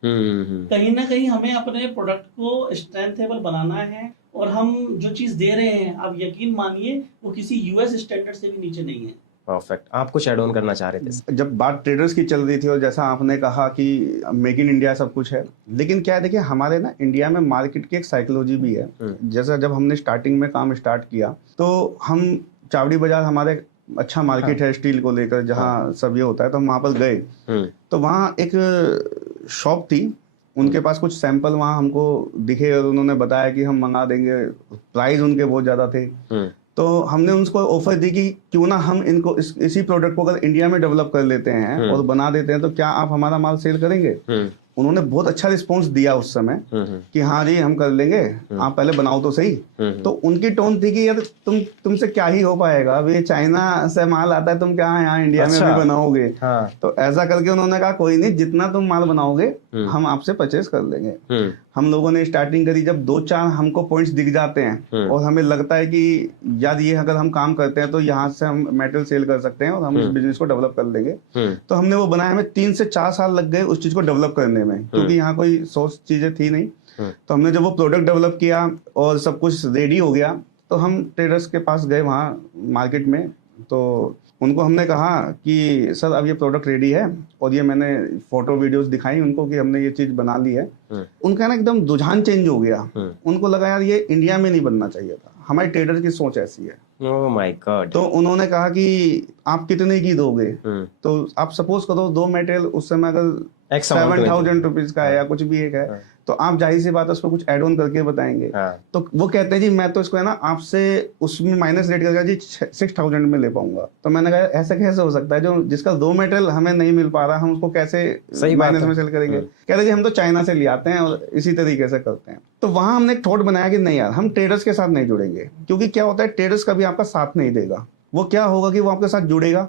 कहीं ना कहीं हमें अपने प्रोडक्ट को स्ट्रेंथेबल बनाना है, और हम जो चीज दे रहे हैं आप यकीन मानिए वो किसी US स्टैंडर्ड से भी नीचे नहीं है। परफेक्ट। आप कुछ ऐड ऑन करना चाह रहे थे? जब बात ट्रेडर्स की चल रही थी और जैसा आपने कहा कि मेक इन इंडिया सब कुछ है, लेकिन क्या है देखिए हमारे ना इंडिया में मार्केट की एक साइकोलॉजी भी है। जैसा जब हमने स्टार्टिंग में काम स्टार्ट किया तो हम चावड़ी बाजार हमारे अच्छा मार्केट है स्टील को लेकर, जहाँ सब ये होता है, तो हम वहाँ पर गए तो वहाँ एक शॉप थी, उनके पास कुछ सैंपल वहाँ हमको दिखे और उन्होंने बताया कि हम मंगा देंगे। प्राइस उनके बहुत ज़्यादा थे, तो हमने उनको ऑफर दी कि क्यों ना हम इनको इसी प्रोडक्ट को अगर इंडिया में डेवलप कर लेते हैं और बना देते हैं तो क्या आप हमारा माल सेल करेंगे। उन्होंने बहुत अच्छा रिस्पांस दिया उस समय कि हाँ जी हम कर लेंगे, आप पहले बनाओ तो सही। तो उनकी टोन थी कि यार तुमसे क्या ही हो पाएगा, अब ये चाइना से माल आता है, तुम क्या यहाँ इंडिया में भी बनाओगे। तो ऐसा करके उन्होंने कहा कोई नहीं, जितना तुम माल बनाओगे हम आपसे परचेज कर लेंगे। हम लोगों ने स्टार्टिंग करी, जब 2-4 हमको पॉइंट्स दिख जाते हैं और हमें लगता है कि यार ये अगर हम काम करते हैं तो यहाँ से हम मेटेरियल सेल कर सकते हैं और हम इस बिजनेस को डेवलप कर लेंगे। तो हमने वो बनाया, हमें 3 से 4 साल लग गए उस चीज को डेवलप करने में, क्योंकि यहाँ कोई सोर्स चीजें थी नहीं। तो हमने जब वो प्रोडक्ट डेवलप किया और सब कुछ रेडी हो गया तो हम ट्रेडर्स के पास गए वहाँ मार्केट में, तो उनको हमने कहा कि सर अब ये प्रोडक्ट रेडी है, और ये मैंने फोटो वीडियोस दिखाई उनको कि हमने ये चीज बना ली है। उनका ना एकदम रुझान चेंज हो गया, उनको लगा यार ये इंडिया में नहीं बनना चाहिए था, हमारे ट्रेडर की सोच ऐसी है। Oh my God. तो उन्होंने कहा कि आप कितने की दोगे, तो आप सपोज करो 2 मटेरियल उस समय अगर 7,000 रुपीज का है या कुछ भी एक है, तो आप जाहिर सी बात है उसको कुछ एड ऑन करके बताएंगे। तो वो कहते हैं जी मैं तो इसको है ना आपसे उसमें माइनस रेट करके जी 6,000 में ले पाऊंगा। तो मैंने कहा ऐसा कैसे हो सकता है, जो जिसका 2 मटेरियल हमें नहीं मिल पा रहा हम उसको कैसे माइनस में सेल करेंगे। कहते जी हम तो चाइना से ले आते हैं और इसी तरीके से करते हैं। तो वहां हमने एक थॉट बनाया कि नहीं यार हम ट्रेडर्स के साथ नहीं जुड़ेंगे, क्योंकि क्या होता है ट्रेडर्स कभी आपका साथ नहीं देगा। वो क्या होगा कि वो आपके साथ जुड़ेगा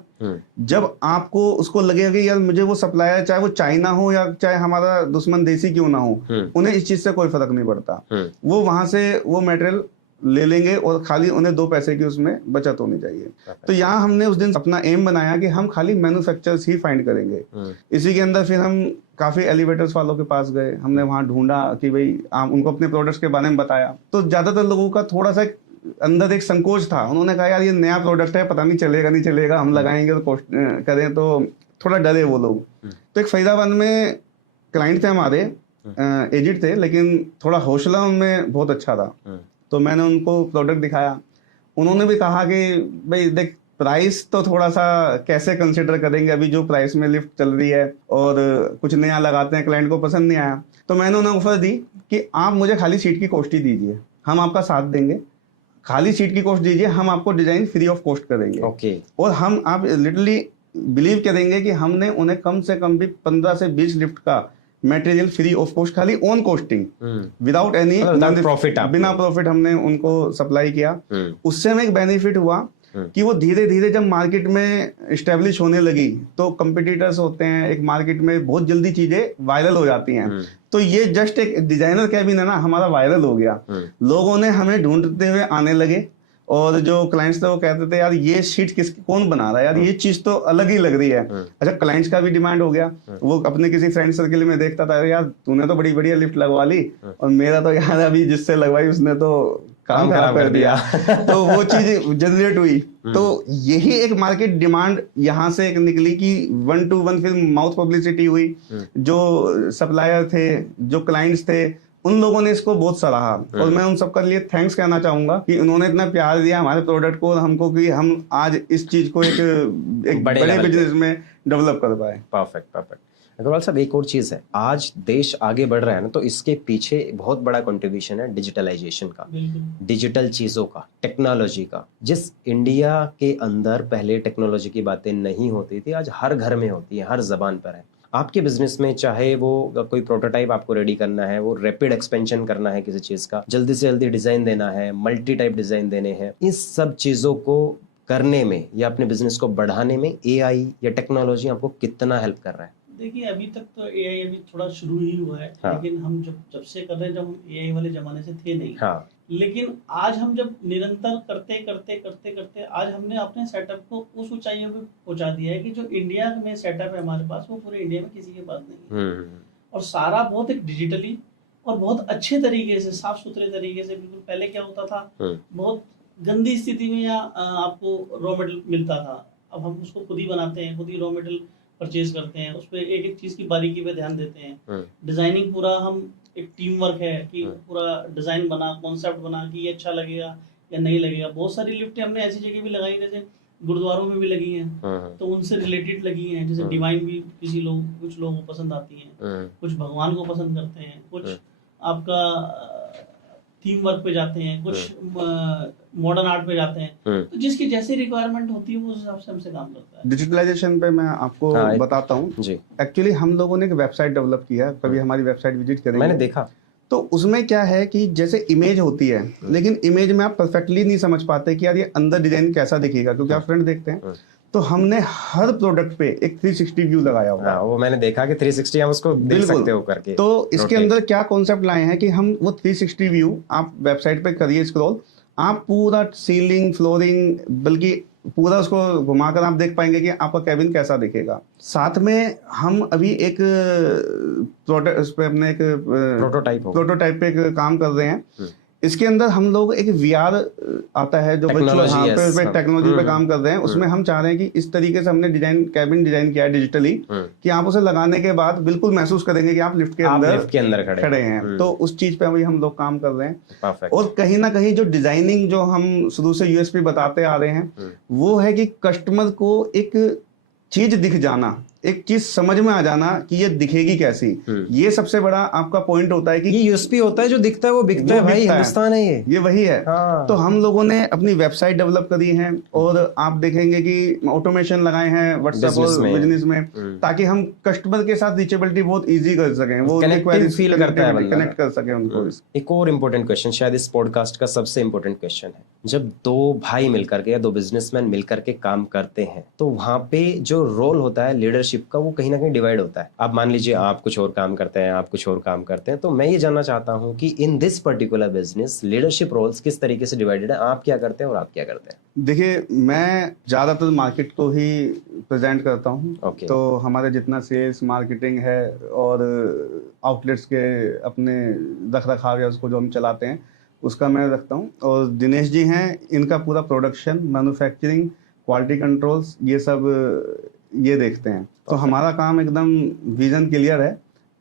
जब आपको उसको लगेगा कि यार मुझे वो सप्लायर चाहे वो चाइना हो या चाहे हमारा दुश्मन देसी क्यों ना हो, उन्हें इस चीज से कोई फर्क नहीं पड़ता। वो वहां से वो मटेरियल ले लेंगे और खाली उन्हें 2 पैसे की उसमें बचत होनी चाहिए। तो यहाँ हमने उस दिन अपना एम बनाया कि हम खाली मैन्युफैक्चरर्स ही फाइंड करेंगे। इसी के अंदर फिर हम काफी एलिवेटर्स वालों के पास गए, हमने वहां ढूंढा कि भाई आप उनको अपने प्रोडक्ट्स के बारे में बताया। तो ज्यादातर लोगों का थोड़ा सा अंदर एक संकोच था, उन्होंने कहा यार ये नया प्रोडक्ट है, पता नहीं चलेगा नहीं चलेगा, हम लगाएंगे तो कॉस्ट करें, तो थोड़ा डरे वो लोग। तो एक फरीदाबाद में क्लाइंट थे हमारे, एजेड थे, लेकिन थोड़ा हौसला उनमें बहुत अच्छा था। तो मैंने उनको प्रोडक्ट दिखाया, उन्होंने भी कहा कि भाई देख प्राइस तो थोड़ा सा कैसे कंसिडर करेंगे, अभी जो प्राइस में लिफ्ट चल रही है और कुछ नया लगाते हैं, क्लाइंट को पसंद नहीं आया। तो मैंने उन्हें ऑफर दी कि आप मुझे खाली सीट की कॉस्ट ही दीजिए, हम आपका साथ देंगे, खाली सीट की कॉस्ट दीजिए, हम आपको डिजाइन फ्री ऑफ कॉस्ट करेंगे। और हम आप लिटरली बिलीव करेंगे कि हमने उन्हें कम से कम भी 15 से 20 लिफ्ट का मटेरियल फ्री ऑफ कॉस्ट, खाली on costing without any profit, बिना प्रॉफिट हमने उनको सप्लाई किया। उससे हमें एक बेनिफिट हुआ कि वो धीरे धीरे जब मार्केट में एस्टेब्लिश होने लगी तो कंपटीटर्स होते हैं एक मार्केट में, बहुत जल्दी चीजें वायरल हो जाती हैं। तो ये जस्ट एक डिजाइनर कैबिन है ना, हमारा वायरल हो गया, लोगों ने हमें ढूंढते हुए आने लगे और जो क्लाइंट्स थे वो कहते थे यार ये शीट कौन बना रहा है यार, ये चीज तो अलग ही लग रही है। अच्छा, क्लाइंट्स का भी डिमांड हो गया, वो अपने किसी फ्रेंड सर्किल में देखता था, यार तूने तो बड़ी बढ़िया लिफ्ट लगवा ली और मेरा तो यार अभी जिससे लगवाई उसने तो काम खराब कर दिया। तो वो चीज जनरेट हुई। तो यही एक मार्केट डिमांड यहाँ से एक निकली कि 1 to 1 फिर माउथ पब्लिसिटी हुई। जो सप्लायर थे, जो क्लाइंट्स थे, उन लोगों ने इसको बहुत सराहा और मैं उन सबका लिए थैंक्स कहना चाहूंगा कि उन्होंने इतना प्यार दिया हमारे प्रोडक्ट को और हमको कि हम आज इस चीज को एक बड़े बिजनेस में डेवलप कर पाए। Perfect perfect. अग्रवाल साहब, एक और चीज है, आज देश आगे बढ़ रहा है ना, तो इसके पीछे बहुत बड़ा कंट्रीब्यूशन है डिजिटलाइजेशन का, डिजिटल चीजों का, टेक्नोलॉजी का। जिस इंडिया के अंदर पहले टेक्नोलॉजी की बातें नहीं होती थी, आज हर घर में होती है, हर जबान पर है। आपके बिजनेस में चाहे वो कोई प्रोटोटाइप आपको रेडी करना है, वो रैपिड एक्सपेंशन करना है किसी चीज का, जल्दी से जल्दी डिजाइन देना है, मल्टी टाइप डिजाइन देने हैं, इस सब चीजों को करने में या अपने बिजनेस को बढ़ाने में एआई या टेक्नोलॉजी आपको कितना हेल्प कर रहा है? देखिए, अभी तक तो एआई अभी थोड़ा शुरू ही हुआ है। हाँ। लेकिन हम जब से कर रहे हैं, जब हम एआई वाले जमाने से थे नहीं। हाँ। लेकिन आज हम जब निरंतर करते आज हमने अपने सेटअप को उस ऊंचाइयों पे पहुंचा दिया है कि जो इंडिया में सेटअप है हमारे पास, वो पूरे इंडिया में किसी के पास नहीं है। और सारा बहुत एक डिजिटली और बहुत अच्छे तरीके से, साफ सुथरे तरीके से। बिल्कुल पहले क्या होता था, बहुत गंदी स्थिति में या आपको रॉ मटेरियल मिलता था। अब हम उसको खुद ही बनाते हैं, खुद ही रॉ मटेरियल परचेज करते हैं, उस पर एक एक चीज की बारीकी पे ध्यान देते हैं। डिजाइनिंग पूरा हम एक टीम वर्क है कि पूरा डिजाइन बना, कॉन्सेप्ट बना कि ये अच्छा लगेगा या नहीं लगेगा। बहुत सारी लिफ्टें हमने ऐसी जगह भी लगाई, जैसे गुरुद्वारों में भी लगी हैं, तो उनसे रिलेटेड लगी हैं। जैसे डिवाइन भी कुछ लोगों को पसंद आती हैं, कुछ भगवान को पसंद करते हैं, कुछ आपका थीम वर्क पे जाते हैं, कुछ मॉडर्न आर्ट पे जाते हैं। तो जिसकी जैसी रिक्वायरमेंट होती है वो उस हिसाब से हमसे काम करता है। डिजिटलाइजेशन पे मैं आपको बताता हूँ। एक्चुअली हम लोगों ने एक वेबसाइट डेवलप किया, कभी हमारी वेबसाइट विजिट करेंगे, मैंने देखा। तो उसमें क्या है कि जैसे इमेज होती है, लेकिन इमेज में आप परफेक्टली नहीं समझ पाते कि यार ये अंदर डिजाइन कैसा दिखेगा, क्योंकि आप फ्रंट देखते हैं। तो हमने हर प्रोडक्ट पे एक 360 व्यू लगाया हुआ है। वो मैंने देखा कि 360 हम उसको देख सकते हो करके। तो इसके अंदर क्या कॉन्सेप्ट लाए हैं कि हम वो 360 व्यू आप वेबसाइट पे करिए स्क्रॉल, आप पूरा सीलिंग, फ्लोरिंग, बल्कि पूरा उसको घुमाकर आप देख पाएंगे कि आपका कैबिन कैसा दिखेगा। साथ में हम अभी एक प्रोडक्ट उस पे अपने एक प्रोटोटाइप पे एक काम कर रहे हैं। इसके अंदर हम लोग एक VR आता है जो टेक्नोलॉजी पे काम कर रहे हैं। उसमें हम चाह रहे हैं कि इस तरीके से हमने कैबिन डिजाइन किया है डिजिटली, कि आप उसे लगाने के बाद बिल्कुल महसूस करेंगे कि आप लिफ्ट के अंदर खड़े हैं। तो उस चीज पे अभी हम लोग काम कर रहे हैं। और कहीं ना कहीं जो डिजाइनिंग जो हम शुरू से USP बताते आ रहे हैं, वो है कि कस्टमर को एक चीज दिख जाना, एक चीज समझ में आ जाना कि ये दिखेगी कैसी। ये सबसे बड़ा आपका पॉइंट होता है कि ये USP होता है, जो दिखता है वो बिकता है भाई, हिंदुस्तान है ये वही है। हाँ। तो हम लोगों ने अपनी वेबसाइट डेवलप करी है और आप देखेंगे कि ऑटोमेशन लगाए हैं व्हाट्सएप और बिजनेस में, ताकि हम कस्टमर के साथ रीचेबिलिटी बहुत इजी कर सकें, वो कनेक्ट कर सकें उनको। एक और इम्पोर्टेंट क्वेश्चन, शायद इस पॉडकास्ट का सबसे इम्पोर्टेंट क्वेश्चन है, जब दो भाई मिलकर के या दो बिजनेसमैन मिलकर के काम करते हैं, तो वहां पे जो रोल होता है लीडरशिप का, वो कहीं ना कहीं डिवाइड होता है। आप मान लीजिए आप कुछ और काम करते हैं, आप कुछ और काम करते हैं, तो मैं ये जानना चाहता हूं कि in this particular business leadership roles किस तरीके से डिवाइडेड है, आप क्या करते हैं और आप क्या करते हैं? देखिए, मैं ज्यादातर मार्केट को ही प्रेजेंट करता हूं। तो हमारे जितना सेल्स मार्केटिंग है और आउटलेट्स के अपने रख रखाव या उसको जो हम चलाते हैं उसका मैं रखता हूं। और दिनेश जी हैं, इनका पूरा प्रोडक्शन, मैन्युफैक्चरिंग, क्वालिटी कंट्रोल्स, ये सब ये देखते हैं। तो हमारा काम एकदम विजन क्लियर है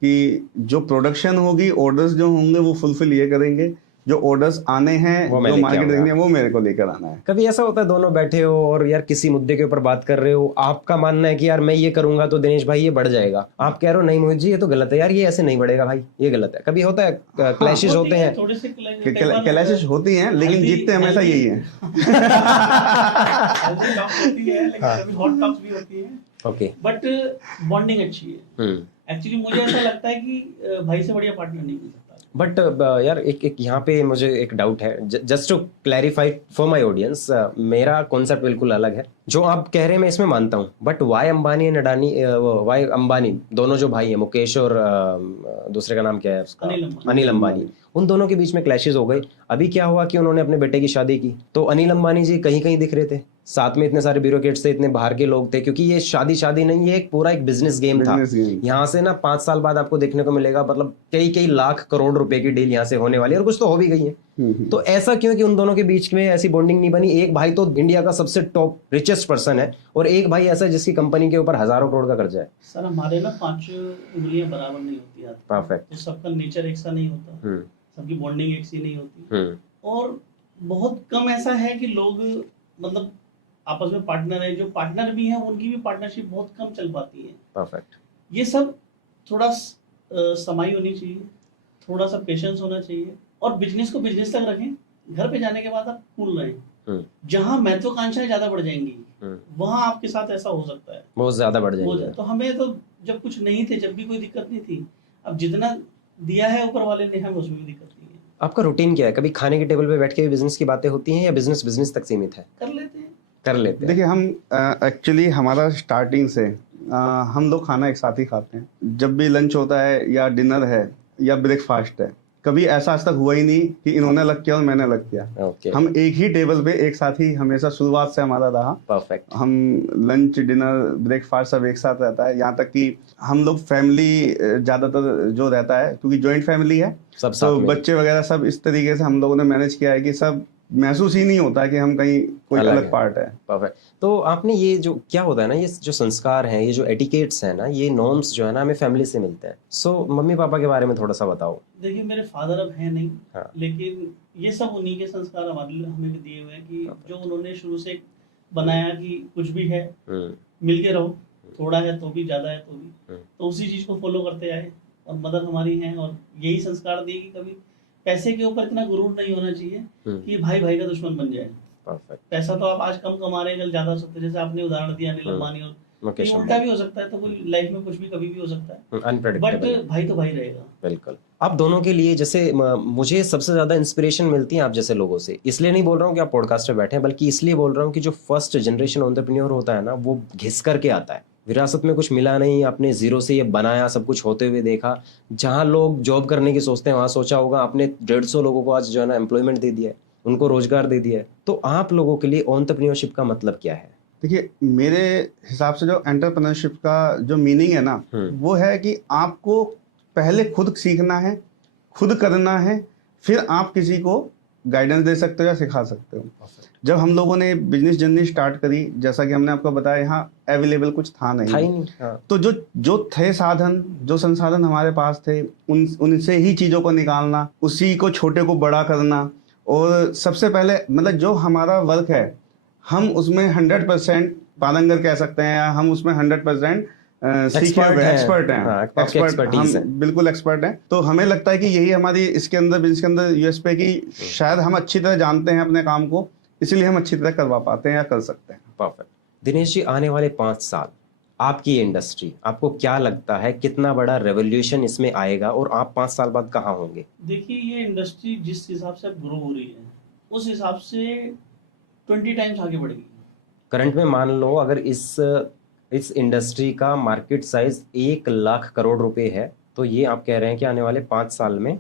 कि जो प्रोडक्शन होगी, ऑर्डर्स जो होंगे वो फुलफिल ये करेंगे, जो ऑर्डर्स आने हैं, जो मार्केट देखनी है, वो मेरे को लेकर आना है। कभी ऐसा होता है दोनों बैठे हो और यार किसी मुद्दे के ऊपर बात कर रहे हो, आपका मानना है कि यार मैं ये करूंगा तो दिनेश भाई ये बढ़ जाएगा, आप कह रहे हो नहीं मोहित जी ये तो गलत है, यार ये ऐसे नहीं बढ़ेगा भाई, ये गलत है। कभी होता है क्लैशेस होते हैं? क्लैशेस होती हैं, लेकिन जीतते हमेशा यही है। ओके, बट बॉन्डिंग अच्छी है। एक्चुअली मुझे ऐसा लगता है कि भाई से बढ़िया पार्टनर नहीं मिल सकता। बट यार एक यहाँ पे मुझे एक डाउट है, just to clarify for my audience, मेरा कॉन्सेप्ट बिल्कुल अलग है। जो आप कह रहे हैं मैं इसमें मानता हूँ, but why Ambani and Adani, why Ambani दोनों जो भाई हैं, मुकेश और दूसरे का नाम क्या है उसका, अनिल अंबानी, उन दोनों के बीच में क्लैशेस हो गए। अभी क्या हुआ कि उन्होंने अपने बेटे की शादी की तो अनिल अंबानी जी कहीं कहीं दिख रहे थे, साथ में इतने सारे ब्यूरोक्रेट्स थे, इतने बाहर के लोग थे, क्योंकि ये शादी नहीं, ये एक पूरा एक बिजनेस गेम था। यहाँ से ना 5 साल बाद आपको देखने को मिलेगा, मतलब कई लाख करोड़ रुपए की डील यहाँ से होने वाली है, और कुछ तो हो भी गई है। तो ऐसा क्यों कि उन दोनों के बीच में ऐसी बॉन्डिंग नहीं बनी? एक भाई तो इंडिया का सबसे टॉप रिचेस्ट पर्सन है, और एक भाई ऐसा जिसकी कंपनी के ऊपर हजारों करोड़ का कर्जा है। सर हमारे ना 5 उंगलियां बराबर नहीं होती यार। परफेक्ट। तो सबका नेचर एक सा नहीं होता, सबकी बॉन्डिंग एक सी नहीं होती, और बहुत कम ऐसा है कि लोग मतलब आपस में पार्टनर है, जो पार्टनर भी हैं उनकी भी पार्टनरशिप बहुत कम चल पाती है। परफेक्ट। ये सब थोड़ा समाई होनी चाहिए, थोड़ा सा पेशेंस होना चाहिए, और बिजनेस को बिजनेस तक रखें। घर पे जाने के बाद आप कूल रहें। जहां महत्वाकांक्षाएं ज्यादा बढ़ जाएंगी वहां आपके साथ ऐसा हो सकता है, बहुत ज्यादा बढ़ जाएगी। तो हमें तो जब कुछ नहीं थे, जब भी कोई दिक्कत नहीं थी, अब जितना दिया है ऊपर वाले ने, हमें उसमें भी दिक्कत नहीं है। आपका रूटीन क्या है? कभी खाने के टेबल पे बैठ के भी बिजनेस की बातें होती हैं, या बिजनेस तक सीमित है? कर लेते हैं। देखिए हम एक्चुअली हमारा स्टार्टिंग से हम लोग खाना एक साथ ही खाते हैं। जब भी लंच होता है या डिनर है या ब्रेकफास्ट है, कभी ऐसा आज तक हुआ ही नहीं कि इन्होंने अलग किया और मैंने अलग किया। हम एक ही टेबल पे एक साथ ही हमेशा शुरुआत से हमारा रहा। परफेक्ट। हम लंच डिनर ब्रेकफास्ट सब एक साथ रहता है। यहाँ तक कि हम लोग फैमिली ज्यादातर जो रहता है, क्योंकि जॉइंट फैमिली है, सब तो बच्चे वगैरह सब इस तरीके से हम लोगों ने मैनेज किया है कि सब महसूस ही नहीं होता कि हम कहीं कोई अलग पार्ट है। परफेक्ट। तो आपने ये जो क्या होता है ना, ये जो संस्कार हैं, ये जो एटिकेट्स हैं ना, ये नॉर्म्स जो है ना, हमें फैमिली से मिलते हैं। सो मम्मी पापा के बारे में थोड़ा सा बताओ। देखिए मेरे फादर अब हैं नहीं, हाँ। लेकिन ये सब उन्हीं के संस्कार हमें भी दिए हुए हैं कि जो उन्होंने शुरू से बनाया कि कुछ भी है मिलके रहो, थोड़ा है तो भी, ज्यादा है तो भी, तो उसी चीज को फॉलो करते आए। और मदर हमारी हैं और यही संस्कार दिए कि कभी पैसे के ऊपर इतना गुरूर नहीं होना चाहिए कि भाई भाई का दुश्मन बन जाए। Perfect. पैसा तो आप आज कम कमा रहे हैं, कल ज्यादा हो सकता है, जैसे आपने उदाहरण दिया अनिल अंबानी, और उल्टा भी हो सकता है, तो कोई लाइफ में कुछ भी कभी भी हो सकता है, बट भाई तो भाई रहेगा। बिल्कुल। आप दोनों के लिए, जैसे मुझे सबसे ज्यादा इंस्पिरेशन मिलती है आप जैसे लोगों से, इसलिए नहीं बोल रहा हूँ कि आप पॉडकास्ट पे बैठे हैं, बल्कि इसलिए बोल रहा हूँ कि जो फर्स्ट जनरेशन एंटरप्रेन्योर होता है ना, वो घिस करके आता है। विरासत में कुछ मिला नहीं, आपने जीरो से ये बनाया, सब कुछ होते हुए देखा। जहाँ लोग जॉब करने की सोचते हैं, वहां सोचा होगा आपने 150 लोगों को आज जो है ना एम्प्लॉयमेंट दे दिया है, उनको रोजगार दे दिया है। तो आप लोगों के लिए एंटरप्रेन्योरशिप का मतलब क्या है? देखिए मेरे हिसाब से जो एंटरप्रेन्योरशिप का जो मीनिंग है ना, वो है कि आपको पहले खुद सीखना है, खुद करना है, फिर आप किसी को गाइडेंस दे सकते हो या सिखा सकते हो। जब हम लोगों ने बिजनेस जर्नी स्टार्ट करी, जैसा कि हमने आपको बताया, यहाँ अवेलेबल कुछ था नहीं। हाँ। तो जो थे साधन, जो संसाधन हमारे पास थे, उनसे ही चीज़ों को निकालना, उसी को छोटे को बड़ा करना, और सबसे पहले मतलब जो हमारा वर्क है हम उसमें 100% पारंगत कह सकते हैं, या हम उसमें 100% एक्सपर्ट हैं, हम बिल्कुल एक्सपर्ट हैं। तो हमें लगता है कि यही हमारी इसके अंदर यूएसपी की, शायद हम अच्छी तरह जानते हैं अपने काम को, इसलिए हम अच्छी तरह करवा पाते हैं या कर सकते हैं। परफेक्ट। दिनेश जी, आने वाले 5 साल आपकी इंडस्ट्री, आपको क्या लगता है कितना बड़ा रेवोल्यूशन इसमें आएगा, और आप 5 साल बाद कहाँ होंगे? देखिए ये इंडस्ट्री जिस हिसाब से ग्रो हो रही है, उस हिसाब से 20 टाइम्स आगे बढ़ेगी। करंट में मान लो अगर इस इंडस्ट्री का मार्केट साइज 1 लाख करोड़ रुपए है, तो ये आप कह रहे हैं कि आने वाले 5 साल में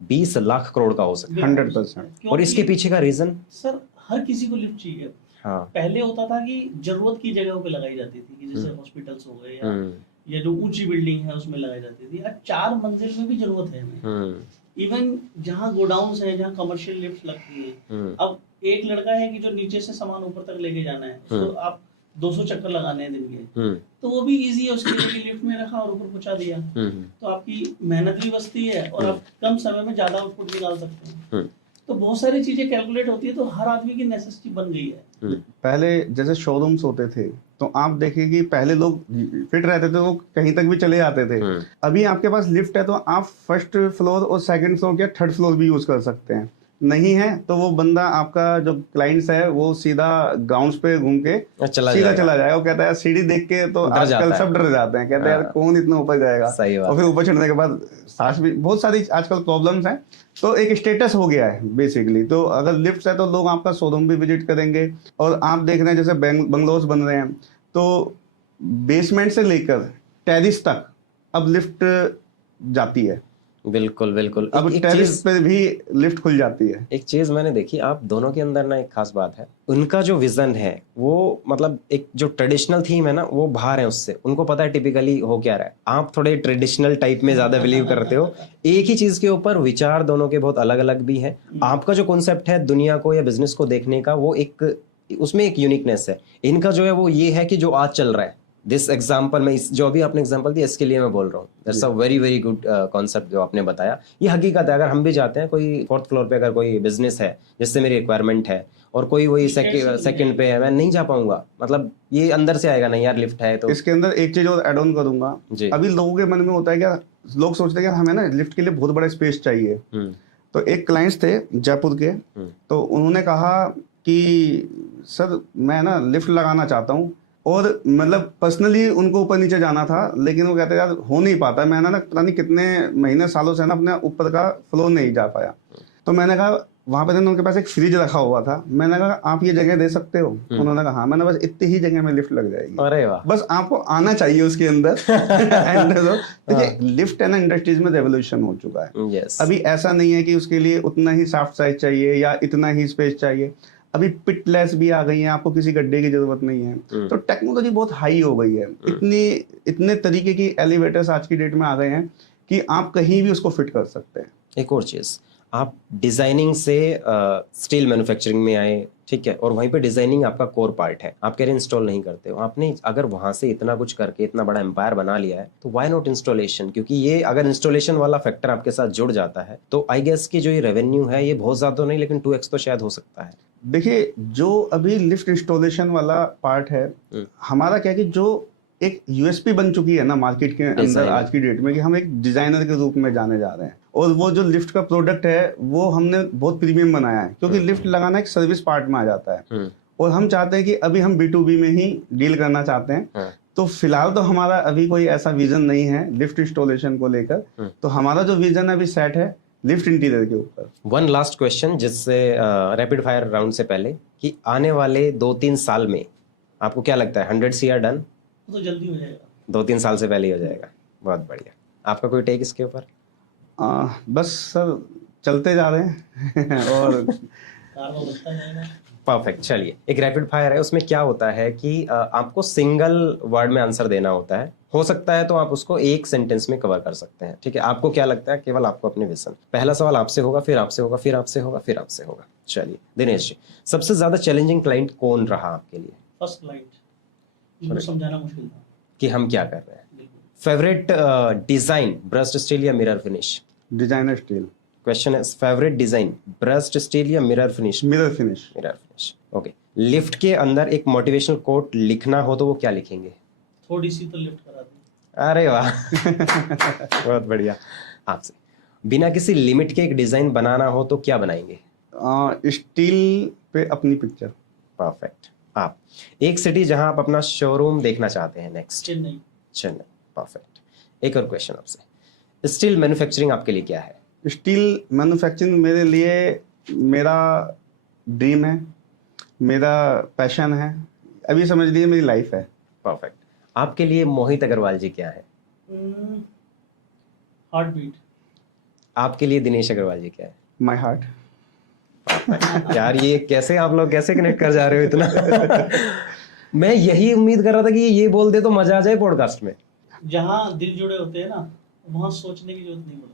20 लाख करोड़ का हो सकता है। 100%। और इसके पीछे का रीजन? सर हर किसी को लिफ्ट चाहिए। हाँ। पहले होता था कि जरूरत की जगहों पे लगाई जाती थी, कि जैसे हॉस्पिटल्स हो गए या जो ऊंची बिल्डिंग है उसमें लगाई जाती थी। अब 4 मंजिल में भी जरूरत है हमें। इवन जहाँ गोडाउन्स है, जहाँ कमर्शियल लिफ्ट लगती है, अब एक लड़का है कि जो नीचे से सामान ऊपर तक लेके जाना है, तो आप 200 चक्कर लगाने हैं दिन के, तो वो भी इजी है, उसके लिए लिफ्ट में रखा और ऊपर पहुंचा दिया, तो आपकी मेहनत भी बचती है और आप कम समय में ज्यादा आउटपुट निकाल सकते हैं। तो बहुत सारी चीजें कैलकुलेट होती है, तो हर आदमी की नेसेसिटी बन गई है। पहले जैसे शोरूम्स होते थे, तो आप देखिए कि पहले लोग फिट रहते थे, वो कहीं तक भी चले जाते थे। अभी आपके पास लिफ्ट है, तो आप फर्स्ट फ्लोर और सेकंड फ्लोर या थर्ड फ्लोर भी यूज कर सकते हैं। नहीं है तो वो बंदा आपका जो क्लाइंट्स है वो सीधा ग्राउंड्स पे घूम के चला सीधा जाएगा। चला जाएगा। वो कहता है सीढ़ी देख के तो डर आजकल जाता है। सब डर जाते हैं, कहते हैं यार हाँ। कौन इतना ऊपर जाएगा। सही बात और फिर ऊपर चढ़ने के बाद सांस भी, बहुत सारी आजकल प्रॉब्लम्स हैं। तो एक स्टेटस हो गया है बेसिकली। तो अगर लिफ्ट है तो लोग आपका शोरूम भी विजिट करेंगे। और आप देख रहे हैं जैसे बंगलोज बन रहे हैं तो बेसमेंट से लेकर टेरिस तक अब लिफ्ट जाती है। बिल्कुल बिल्कुल। अब एक टेरिस चीज पे भी लिफ्ट खुल जाती है। एक चीज मैंने देखी आप दोनों के अंदर ना, एक खास बात है, उनका जो विजन है वो मतलब एक जो ट्रेडिशनल थीम है ना वो बाहर है उससे, उनको पता है टिपिकली हो क्या रहा है। आप थोड़े ट्रेडिशनल टाइप में ज्यादा बिलीव करते हो। एक ही चीज के ऊपर विचार दोनों के बहुत अलग अलग भी हैं। आपका जो कॉन्सेप्ट है दुनिया को या बिजनेस को देखने का वो एक, उसमें एक यूनिकनेस है। इनका जो है वो ये है कि जो आज चल रहा है, दिस एग्जाम्पल में जो अभी आपने एग्जाम्पल दिया इसके लिए मैं बोल रहा हूँ, that's a very very good concept जो आपने बताया। ये हकीकत है। अगर हम भी जाते हैं कोई 4th फ्लोर पे अगर कोई बिजनेस है जिससे मेरी रिक्वायरमेंट है और कोई वही सेकंड पे है, मैं नहीं जा पाऊंगा। मतलब ये अंदर से आएगा नहीं यार लिफ्ट है तो। इसके अंदर एक चीज और ऐड ऑन करूंगा। जी। अभी लोगों के मन में होता है क्या, लोग सोचते हैं कि हमें ना लिफ्ट के लिए बहुत बड़ा स्पेस चाहिए। तो एक क्लाइंट्स थे जयपुर के, तो उन्होंने कहा कि सर मैं ना लिफ्ट लगाना चाहता हूँ, और मतलब पर्सनली उनको ऊपर नीचे जाना था, लेकिन वो कहते यार हो नहीं पाता। मैंने ना पता नहीं कितने महीने सालों से ना अपने ऊपर का फ्लोर नहीं जा पाया। तो मैंने कहा, वहां पे उनके पास एक फ्रिज रखा हुआ था, मैंने कहा आप ये जगह दे सकते हो? उन्होंने कहा हाँ। मैंने बस इतनी ही जगह में लिफ्ट लग जाएगी, अरे वाह। बस आपको आना चाहिए उसके अंदर। एंड देखिए लिफ्ट है ना, इंडस्ट्रीज में रेवोल्यूशन हो चुका है। यस। अभी ऐसा नहीं है कि उसके लिए उतना ही सॉफ्ट साइज चाहिए या इतना ही स्पेस चाहिए। अभी पिटलेस भी आ गई है, आपको किसी गड्ढे की जरूरत नहीं है। तो टेक्नोलॉजी बहुत हाई हो गई है। इतने तरीके की एलिवेटर्स आज की डेट में आ गए हैं कि आप कहीं भी उसको फिट कर सकते हैं। एक और चीज, आप डिजाइनिंग से स्टील मैन्युफैक्चरिंग में आए, ठीक है, और वहीं पे डिजाइनिंग आपका कोर पार्ट है। आप कह रहे इंस्टॉल नहीं करते हो। आपने अगर वहां से इतना कुछ करके इतना बड़ा एम्पायर बना लिया है तो व्हाई नॉट इंस्टॉलेशन? क्योंकि ये अगर इंस्टॉलेशन वाला फैक्टर आपके साथ जुड़ जाता है तो आई गेस की जो ये रेवेन्यू है ये बहुत ज्यादा नहीं, लेकिन 2x तो शायद हो सकता है। देखिए जो अभी लिफ्ट इंस्टॉलेशन वाला पार्ट है, हमारा क्या है कि जो एक यूएसपी बन चुकी है ना मार्केट के अंदर आज की डेट में, कि हम एक डिजाइनर के रूप में जाने जा रहे हैं। और वो जो लिफ्ट का प्रोडक्ट है वो हमने बहुत प्रीमियम बनाया है, क्योंकि लिफ्ट लगाना एक सर्विस पार्ट में आ जाता है। और हम चाहते हैं कि अभी हम B2B में ही डील करना चाहते हैं। तो फिलहाल तो हमारा अभी कोई ऐसा विजन नहीं है लिफ्ट इंस्टॉलेशन को लेकर। तो हमारा जो विजन अभी सेट है लिफ्ट इंटीरियर के ऊपर। वन लास्ट क्वेश्चन, जिससे रैपिड फायर राउंड से पहले, कि आने वाले 2-3 साल में आपको क्या लगता है 100 CR डन? तो जल्दी हो जाएगा, 2-3 साल से पहले ही हो जाएगा। बहुत बढ़िया। आपका कोई टेक इसके ऊपर? बस सर चलते जा रहे हैं और कारवा बढ़ता जाएगा। परफेक्ट। चलिए, एक रैपिड फायर है, उसमें क्या होता है कि आपको सिंगल वर्ड में आंसर देना होता है। हो सकता है तो आप उसको एक सेंटेंस में कवर कर सकते हैं, ठीक है। आपको क्या लगता है, केवल आपको अपने विजन। पहला सवाल आपसे होगा, फिर आपसे होगा, फिर आपसे होगा, फिर आपसे होगा। चलिए दिनेश जी, सबसे ज्यादा चैलेंजिंग क्लाइंट कौन रहा आपके लिए? फर्स्ट क्लाइंट, जिनको समझाना मुश्किल था कि हम क्या कर रहे हैं। बिल्कुल। फेवरेट डिजाइन, ब्रस्ट स्टील या mirror finish? Designer steel. Question है फेवरेट डिजाइन, ब्रस्ट स्टील या mirror finish? Mirror finish. Mirror finish. Okay. Lift के अंदर एक मोटिवेशनल कोट लिखना हो तो वो क्या लिखेंगे? थोड़ी सी तो लिफ्ट करा दी। अरे वाह। बहुत बढ़िया। आपसे, बिना किसी लिमिट के एक डिजाइन बनाना हो तो क्या बनाएंगे? स्टील पे अपनी पिक्चर। परफेक्ट। आप, एक सिटी जहां आप अपना शोरूम देखना चाहते हैं नेक्स्ट? चेन्नई। चेन्नई। परफेक्ट। एक और क्वेश्चन आपसे, स्टील मैन्युफैक्चरिंग आपके लिए क्या है? स्टील मैन्युफैक्चरिंग मेरे लिए मेरा ड्रीम है, मेरा पैशन है, अभी समझ लीजिए मेरी लाइफ है। परफेक्ट। आपके लिए मोहित अग्रवाल जी क्या है? Heart beat. आपके लिए दिनेश अग्रवाल जी क्या है? My heart. यार ये कैसे आप लोग कैसे कनेक्ट कर जा रहे हो इतना? मैं यही उम्मीद कर रहा था कि ये बोल दे तो मजा आ जाए पॉडकास्ट में। जहाँ दिल जुड़े होते हैं ना, वहाँ सोचने की जरूरत नहीं पड़ती।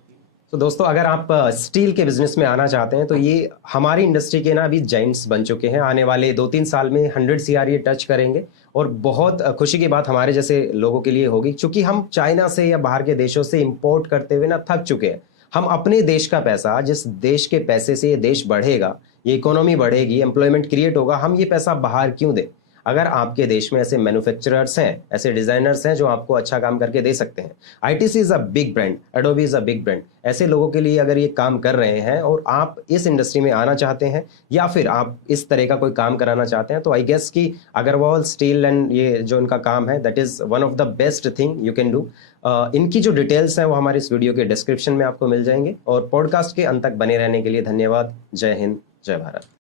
तो दोस्तों, अगर आप स्टील के बिजनेस में आना चाहते हैं तो ये हमारी इंडस्ट्री के ना अभी जाइंट्स बन चुके हैं। आने वाले 2-3 साल में 100 CR ये टच करेंगे, और बहुत खुशी की बात हमारे जैसे लोगों के लिए होगी, क्योंकि हम चाइना से या बाहर के देशों से इंपोर्ट करते हुए ना थक चुके हैं। हम अपने देश का पैसा, जिस देश के पैसे से ये देश बढ़ेगा, ये इकोनॉमी बढ़ेगी, एम्प्लॉयमेंट क्रिएट होगा, हम ये पैसा बाहर क्यों दें? अगर आपके देश में ऐसे मैन्युफैक्चरर्स हैं, ऐसे डिजाइनर्स हैं जो आपको अच्छा काम करके दे सकते हैं। ITC is a big brand, Adobe is a big brand. ऐसे लोगों के लिए अगर ये काम कर रहे हैं और आप इस इंडस्ट्री में आना चाहते हैं या फिर आप इस तरह का कोई काम कराना चाहते हैं, तो आई गेस कि अग्रवाल स्टील एंड ये जो इनका काम है, that is one of the best thing you can do. इनकी जो डिटेल्स हैं वो हमारे इस वीडियो के डिस्क्रिप्शन में आपको मिल जाएंगे। और पॉडकास्ट के अंत तक बने रहने के लिए धन्यवाद। जय हिंद, जय भारत।